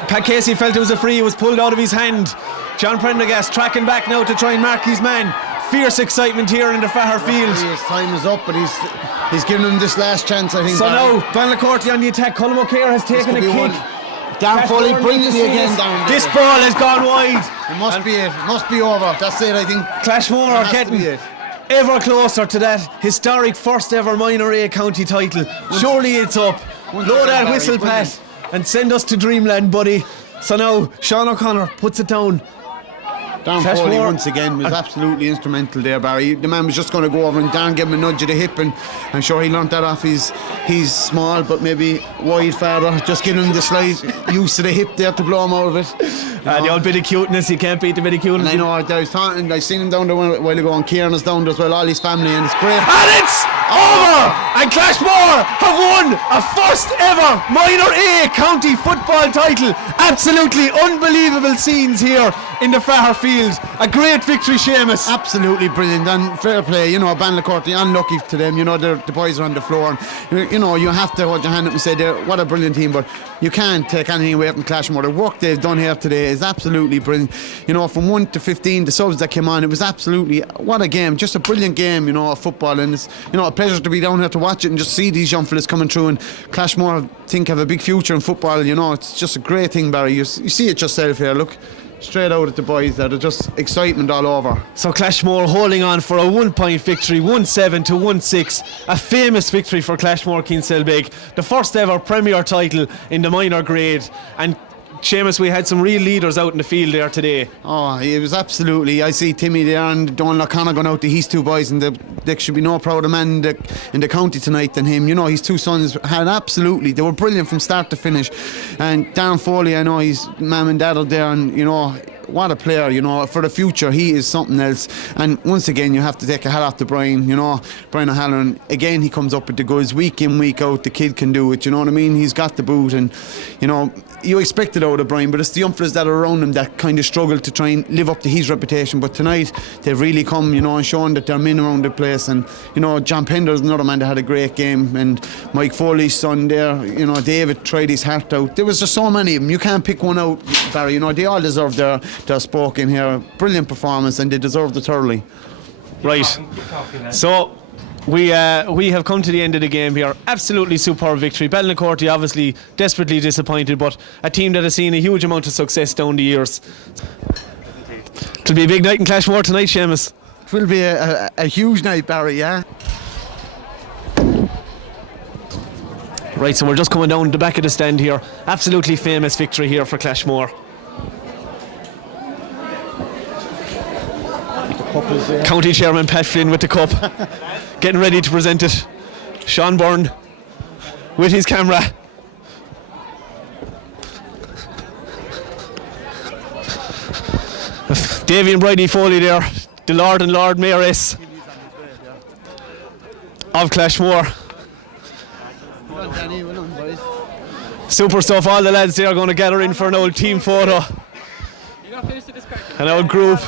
Pat Casey felt it was a free. It was pulled out of his hand. John Prendergast tracking back now to try and mark his man. Fierce excitement here in the Fahar field. His time is up, but he's given him this last chance, I think. So now Ballinacourty on the attack. Colm O'Keir has taken a kick. Dan Foley brilliantly again down there. This ball has gone wide. It must be it. It must be over. That's it, I think. Clashmore are getting ever closer to that historic first ever minor A county title. Surely it's up. Blow that whistle, Pat, and send us to dreamland, buddy. So now Sean O'Connor puts it down. Darren Foley once again was absolutely instrumental there, Barry. The man was just going to go over and Darren gave him a nudge of the hip, and I'm sure he learnt that off his small but maybe wide father, just giving him the slight use of the hip there to blow him out of it. The old bit of cuteness, you can't beat the bit of cuteness. And I know, I seen him down there a while ago, and Kieran is down there as well, all his family, and it's great. And it's over! And Clashmore have won a first ever minor A county football title. Absolutely unbelievable scenes here in the Fahar field. A great victory, Seamus. Absolutely brilliant, and fair play. You know, Ballinacourty, unlucky to them. You know, the boys are on the floor, and you know, you have to hold your hand up and say, what a brilliant team, but you can't take anything away from Clashmore. The work they've done here today is absolutely brilliant. You know, from 1 to 15, the subs that came on, it was absolutely, what a game, just a brilliant game, you know, of football, and it's, you know, a pleasure to be down here to watch it and just see these young fellas coming through, and Clashmore, I think, have a big future in football. You know, it's just a great thing, Barry. You see it yourself here, look. Straight out at the boys there, they're just excitement all over. So Clashmore holding on for a 1-point victory, 1-7 to 1-6. A famous victory for Clashmore Kinsalebeg, the first ever Premier title in the minor grade. And Seamus, we had some real leaders out in the field there today. Oh, it was absolutely. I see Timmy there and Donald O'Connor going out to his two boys, and there should be no prouder man in the county tonight than him. You know, his two sons had absolutely, they were brilliant from start to finish. And Darren Foley, I know his mum and dad are there, and you know, what a player, you know, for the future. He is something else. And once again, you have to take a hat off to Brian, you know, Brian O'Halloran. Again, he comes up with the goods week in, week out. The kid can do it, you know what I mean? He's got the boot, and you know, you expect it out of Brian, but it's the young fellas that are around him that kind of struggle to try and live up to his reputation. But tonight, they've really come, you know, and shown that they're men around the place. And you know, John Pender's another man that had a great game, and Mike Foley's son there, you know, David tried his heart out. There was just so many of them. You can't pick one out, Barry. You know, they all deserve their spoke in here. Brilliant performance, and they deserved it thoroughly. Right. So we have come to the end of the game here. Absolutely superb victory. Ballinacourty obviously desperately disappointed, but a team that has seen a huge amount of success down the years. It'll be a big night in Clashmore tonight, Seamus. It will be a huge night, Barry, yeah. Right, so we're just coming down the back of the stand here. Absolutely famous victory here for Clashmore. County Chairman Pat Flynn with the cup, getting ready to present it. Sean Byrne with his camera. Davy and Bridie Foley there, the Lord and Lord Mayoress of Clashmore. Super stuff, all the lads there are going to gather in for an old team photo. An old group.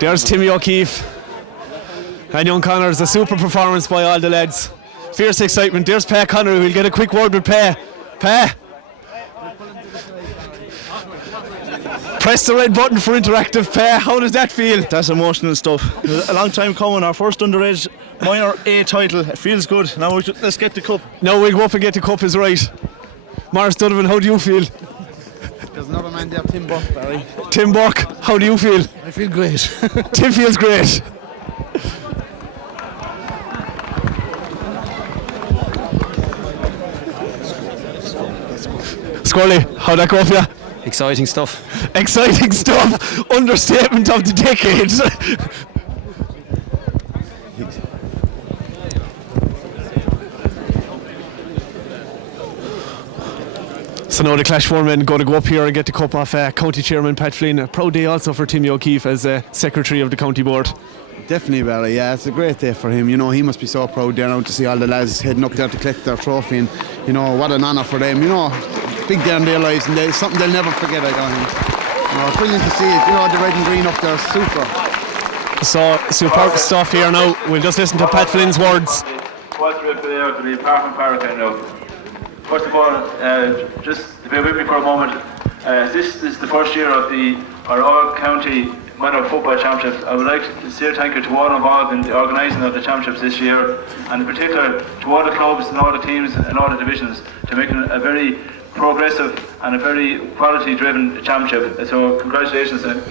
There's Timmy O'Keefe and young Connors. A super performance by all the lads. Fierce excitement. There's Pa Connery. We'll get a quick word with Pa. Pa! Press the red button for interactive. Pa, how does that feel? That's emotional stuff. A long time coming. Our first underage minor A title. It feels good. Now let's get the cup. Now we'll go up and get the cup, is right. Morris Donovan, how do you feel? There's another man there, Tim Burke, Barry. Tim Burke, how do you feel? I feel great. Tim feels great. Scully, how'd that go for you? Exciting stuff. Exciting stuff. Understatement of the decade. So now the Clashmore men going to go up here and get the cup off County Chairman Pat Flynn. A proud day also for Timmy O'Keefe as Secretary of the County Board. Definitely, Barry, yeah, it's a great day for him. You know, he must be so proud there now to see all the lads heading up there to collect their trophy, and you know, what an honour for them. You know, big day in their lives, and something they'll never forget, I think. You know, brilliant to see it. You know, the red and green up there, super. So, superb stuff here now. We'll just listen to Pat Flynn's words. First of all, just bear with me for a moment. This is the first year of our all-county minor football championships. I would like to say thank you to all involved in the organising of the championships this year, and in particular to all the clubs and all the teams and all the divisions to make a very progressive and a very quality-driven championship. So congratulations and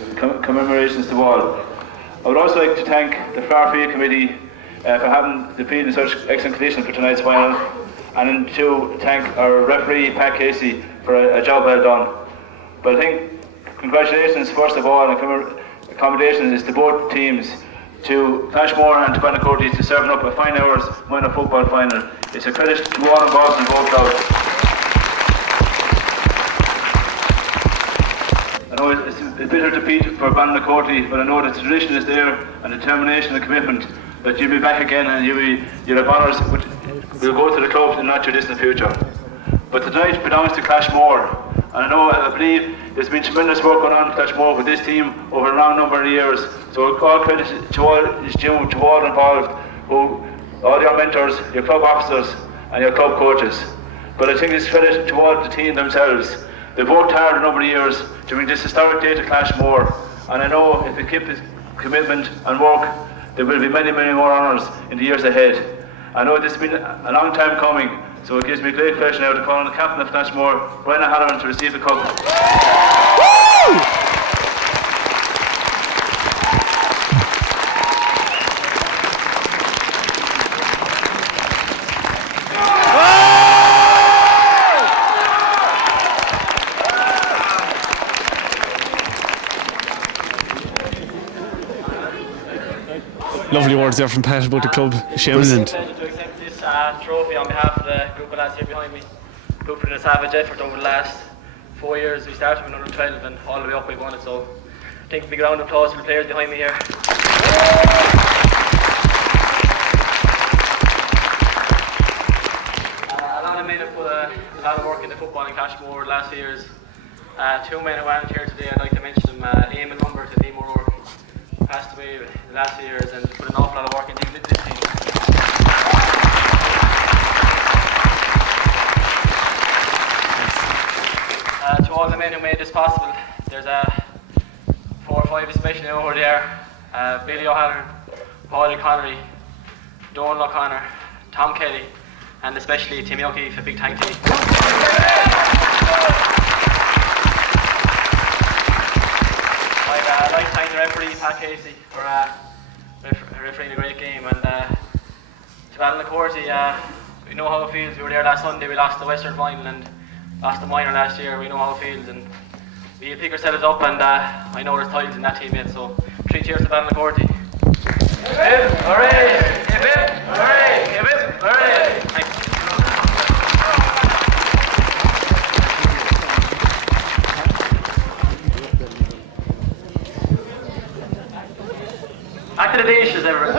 commemorations to all. I would also like to thank the Fair Field Committee for having the field in such excellent condition for tonight's final, and to thank our referee Pat Casey for a job well done. But I think congratulations first of all and accommodations is to both teams, to Clashmore and to Ballinacourty, to serving up a fine hours minor football final. It's a credit to all involved in both clubs. I know it's a bitter defeat for Ballinacourty, but I know the tradition is there and determination and commitment that you'll be back again and you'll have honours which will go to the club in the not too distant future. But tonight belongs to Clashmore, and I believe there's been tremendous work going on in Clashmore with this team over a long number of years. So all credit to all involved, all your mentors, your club officers and your club coaches. But I think it's credit to all the team themselves. They've worked hard a number of years to bring this historic day to Clashmore, and I know if they keep this commitment and work, there will be many, many more honours in the years ahead. I know this has been a long time coming, so it gives me great pleasure now to call on the captain of Clashmore, Brian O'Halloran, to receive the cup. Lovely words there from Pat about the club. Seamus. Brilliant. To accept this trophy on behalf of the group of lads here behind me, who put in a savage effort over the last 4 years. We started with under 12 and all the way up we've won it, so I think a big round of applause for the players behind me here. A lot of men have put a lot of work into football in Clashmore the last few years. Two men who aren't here today, I'd like to mention them. Liam and Humbert and Liam O'Rourke passed away the last few years and put an awful lot of work into this team. To all the men who made this possible, there's 4 or 5 especially over there. Billy O'Halloran, Paul Connery, Donal O'Connor, Tom Kelly, and especially Timmy O'Keefe. A big thank you. I'd like to thank the referee Pat Casey for refereeing a great game, and to Ballinacourty, we know how it feels. We were there last Sunday, we lost the Western final and lost the minor last year. We know how it feels, and we pick ourselves up, and I know there's titles in that team yet, so 3 cheers to Ballinacourty. Hooray! Hooray! Hooray! Thanks. Back to the dishes, everyone.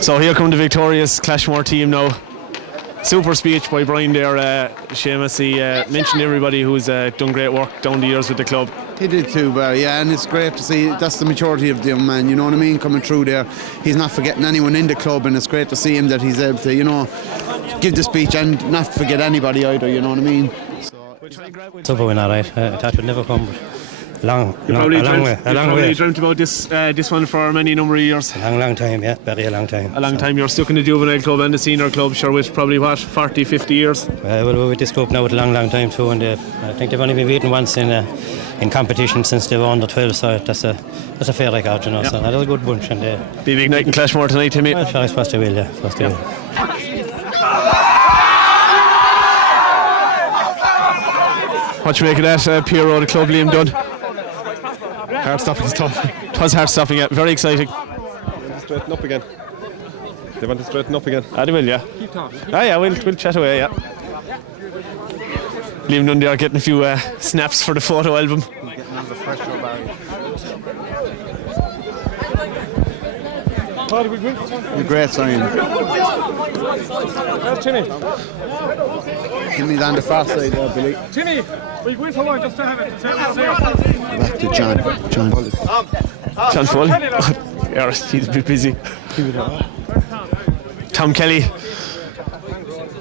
So here come the victorious Clashmore team now. Super speech by Brian there. Seamus, he mentioned everybody who's done great work down the years with the club. He did too, Barry, yeah, and it's great to see. That's the maturity of the young man, you know what I mean, coming through there. He's not forgetting anyone in the club, and it's great to see him that he's able to, you know, give the speech and not forget anybody either, you know what I mean. Super win, alright. I thought we'd never come, but a long way. You probably dreamt about this one for many number of years. A long time, yeah, very a long time. A long time. You're stuck in the juvenile club and the senior club, sure, with probably what, 40, 50 years? Well, we're with this group now with a long time too, and I think they've only been beaten once in competition since they were under 12, so that's a fair record, you know. Yeah. So that's a good bunch. And be a big night in Clashmore tonight, Timmy. Well, sure, I suppose they will, yeah. They will. What you make of that, Piero, the club, Liam Dunn? Hard stopping stuff. It was hard stopping, yeah. Very exciting. They want to straighten up again. They want to straighten up again. They will, yeah. Keep talking. Yeah, we'll chat away, yeah. Liam Dunn there getting a few snaps for the photo album. Getting under pressure, Barry. The great sign. Where's Timmy? Timmy's on the far side there, Billy. Timmy, we go in for one just to have it. Back to John Foley. John Foley? Yeah, he's a bit busy. Tom Kelly.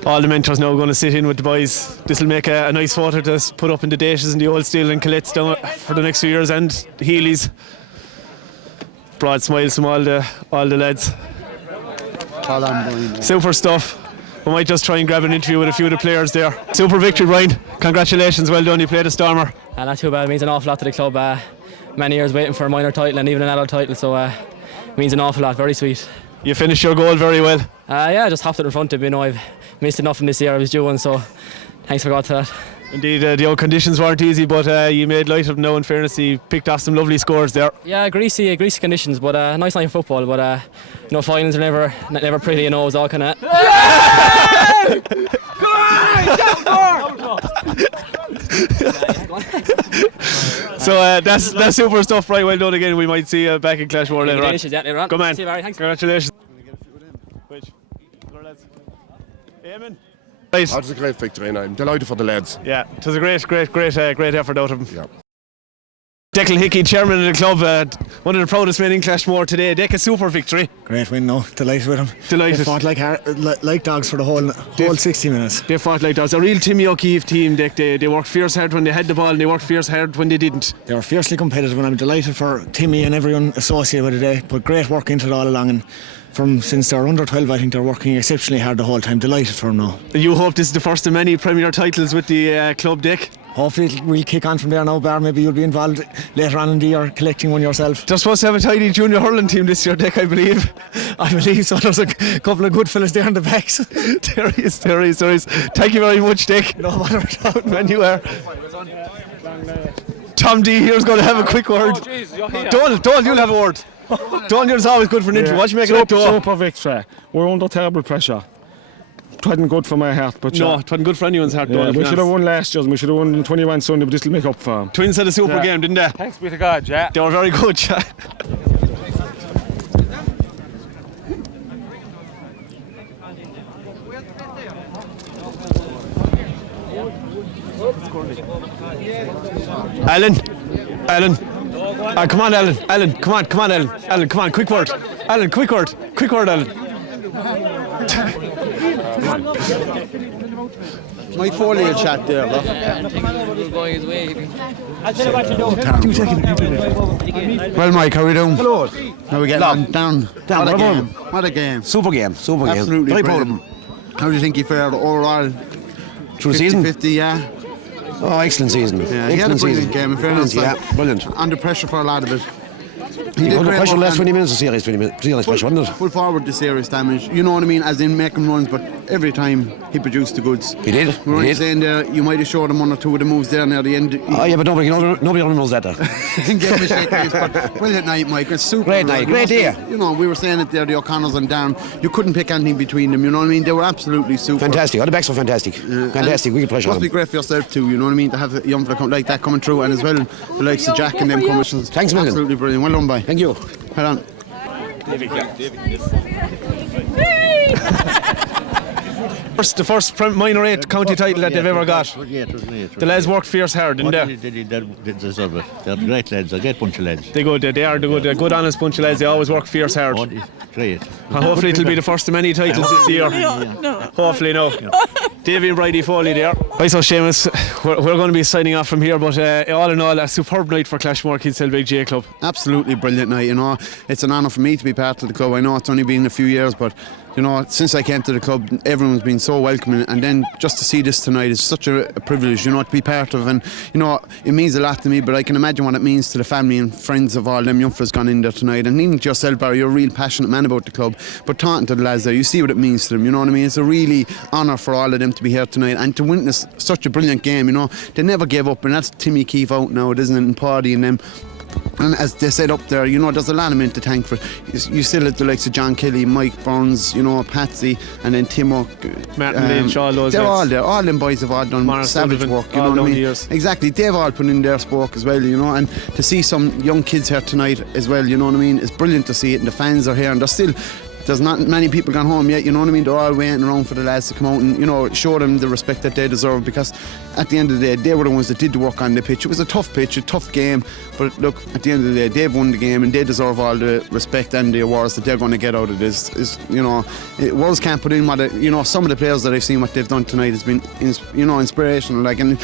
All the mentors now going to sit in with the boys. This will make a nice photo to put up in the dashes in the old steel and Colette's down for the next few years, and Healy's. Broad smiles from all the lads. Super stuff. We might just try and grab an interview with a few of the players there. Super victory, Brian. Congratulations, well done. You played a stormer. Not too bad. It means an awful lot to the club. Many years waiting for a minor title and even an adult title, so it means an awful lot. Very sweet. You finished your goal very well. Yeah, I just hopped it in front of me. You know, I've missed enough from this year. I was due one, so thanks for God to that. Indeed, the old conditions weren't easy, but you made light of them now. In fairness, you picked off some lovely scores there. Yeah, greasy conditions, but nice night of football. But finals are never pretty, you know. It was all kind of. So that's super stuff, right? Well done again. We might see you back in Clashmore later on. Good man. See you, Barry. Thanks. Congratulations. Amen. Right. That was a great victory, and I'm delighted for the lads. Yeah, it was a great effort out of them. Yeah. Declan Hickey, chairman of the club, one of the proudest men in Clashmore today. Deck a super victory. Great win, no, delighted with them. Delighted. They fought like dogs for the whole 60 minutes. They fought like dogs. A real Timmy O'Keefe team, Deck. They worked fierce hard when they had the ball, and they worked fierce hard when they didn't. They were fiercely competitive, and I'm delighted for Timmy and everyone associated with it today. Put great work into it all along, and since they're under 12, I think they're working exceptionally hard the whole time. Delighted for them now. You hope this is the first of many Premier titles with the club, Deck? Hopefully we'll kick on from there now, Bar. Maybe you'll be involved later on in the year collecting one yourself. They're supposed to have a tidy junior hurling team this year, Dick, I believe. I believe so. There's a couple of good fellas there in the backs. There is. Thank you very much, Dick. No bother at all. Man, you are. Tom D here's going to have a quick word. Donald, you'll have a word. Donald's always good for an interview. What you make of that, Donald? Super victory. We're under terrible pressure. It wasn't good for my heart, but no, it wasn't good for anyone's heart. Yeah, we should have won last year. We should have won in 21 Sunday, but this will make up for them. Twins had a super game, didn't they? Thanks be to God, yeah. They were very good, yeah. Alan. Come on, Alan. Come on, Alan. Come on, quick word. Alan, quick word, Alan. Mike Foley will chat there, look. Well, Mike, how are we doing? Hello. How are we getting down? What a game. Super game. Absolutely very proud of him. How do you think you fared overall? Through the season? 50, yeah. Oh, excellent season. Yeah, he had a brilliant game, in fairness. Yeah, brilliant. Under pressure for a lot of it. Under pressure the last 20 minutes of serious pressure, wasn't it? Pull forward the serious damage. You know what I mean? As in making runs, but every time he produced the goods. He did. We weren't saying there, you might have showed him one or two of the moves there near the end. Oh, yeah, but nobody knows that. Give him a shake hands, but brilliant night, Mike. It's super. Great night, great day. You know, we were saying it there, the O'Connors and Darren. You couldn't pick anything between them, you know what I mean? They were absolutely super. Fantastic. All the backs were fantastic. Fantastic. We could pressure on them. Must be great for yourself too, you know what I mean? To have a young fella like that coming through, and as well, the likes of Jack and them coming. Thanks, man. Absolutely brilliant. Well done, bye. Thank you. Hold on. The first minor 8 county title that they've ever got. The lads worked fierce hard, didn't they? They deserve it. They're great lads, a great bunch of lads. They are good, a good honest bunch of lads. They always work fierce hard. Great. And hopefully it'll be the first of many titles this year. Hopefully, no. Davy and Bridie Foley there. Right, so Seamus, we're going to be signing off from here, but all in all, a superb night for Clashmore Kinsalebeg J Club. Absolutely brilliant night, you know. It's an honour for me to be part of the club. I know it's only been a few years, but you know, since I came to the club, everyone's been so welcoming, and then just to see this tonight is such a privilege, you know, to be part of, and you know, it means a lot to me, but I can imagine what it means to the family and friends of all them young fellas gone in there tonight, and even to yourself, Barry, you're a real passionate man about the club, but talking to the lads there, you see what it means to them, you know what I mean? It's a really honour for all of them to be here tonight, and to witness such a brilliant game, you know, they never gave up, and that's Timmy Keefe out now, isn't it, and Paddy and them. And as they said up there, you know, there's a lot of men to thank for. You still have the likes of John Kelly, Mike Burns, you know, Patsy, and then Timo, Martin Lynch, all those. They're all there. All them boys have all done Morris savage Sullivan, work. You know what I mean? Exactly. They've all put in their spoke as well. You know, and to see some young kids here tonight as well. You know what I mean? It's brilliant to see it, and the fans are here, and there's not many people gone home yet, you know what I mean? They're all waiting around for the lads to come out and, you know, show them the respect that they deserve, because at the end of the day, they were the ones that did the work on the pitch. It was a tough pitch, a tough game, but look, at the end of the day, they've won the game and they deserve all the respect and the awards that they're going to get out of this. You know, words can't put in what, you know, some of the players that I've seen what they've done tonight has been, you know, inspirational. Like, and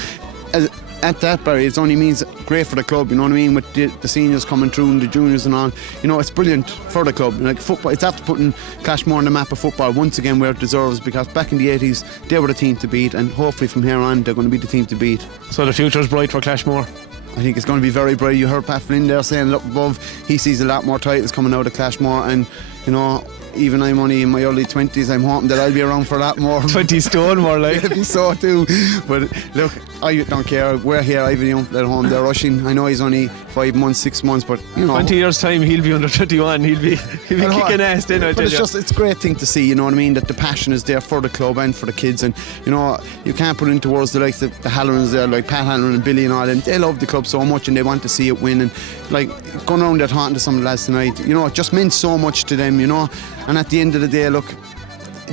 at that, Barry, it only means great for the club, you know what I mean, with the seniors coming through and the juniors and all. You know, it's brilliant for the club. Like football, it's after putting Clashmore on the map of football once again where it deserves, because back in the 80s they were the team to beat, and hopefully from here on they're going to be the team to beat. So the future's bright for Clashmore? I think it's going to be very bright. You heard Pat Flynn there saying, look above, he sees a lot more titles coming out of Clashmore, and you know, even I'm only in my early 20s, I'm hoping that I'll be around for a lot more. 20 stone more like. It'll be so too. But look, I don't care. We're here, I have a young fella at home, they're rushing. I know he's only 5 months, 6 months, but you know, 20 years time he'll be under 21, he'll be kicking ass then, I tell you. It's a great thing to see, you know what I mean, that the passion is there for the club and for the kids, and you know, you can't put into words the likes of the Hallorans there, like Pat Halloran and Billy and all them. They love the club so much and they want to see it win, and like going around there talking to some of the lads tonight, you know, it just meant so much to them, you know. And at the end of the day, look,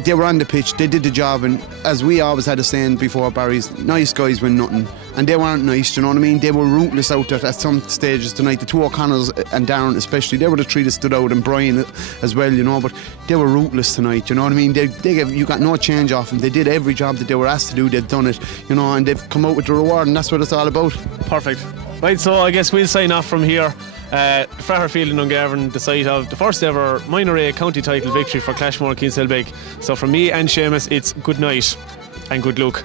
they were on the pitch, they did the job, and as we always had a saying before, Barry's, nice guys win nothing, and they weren't nice, you know what I mean? They were ruthless out there at some stages tonight. The two O'Connors and Darren especially, they were the three that stood out, and Brian as well, you know, but they were ruthless tonight, you know what I mean? They gave, you got no change off them. They did every job that they were asked to do, they've done it, you know, and they've come out with the reward, and that's what it's all about. Perfect. Right, so I guess we'll sign off from here. Fraherfield and Dungarvan, the site of the first ever minor A county title victory for Clashmore Kinsalebeg. So from me and Seamus, it's good night and good luck.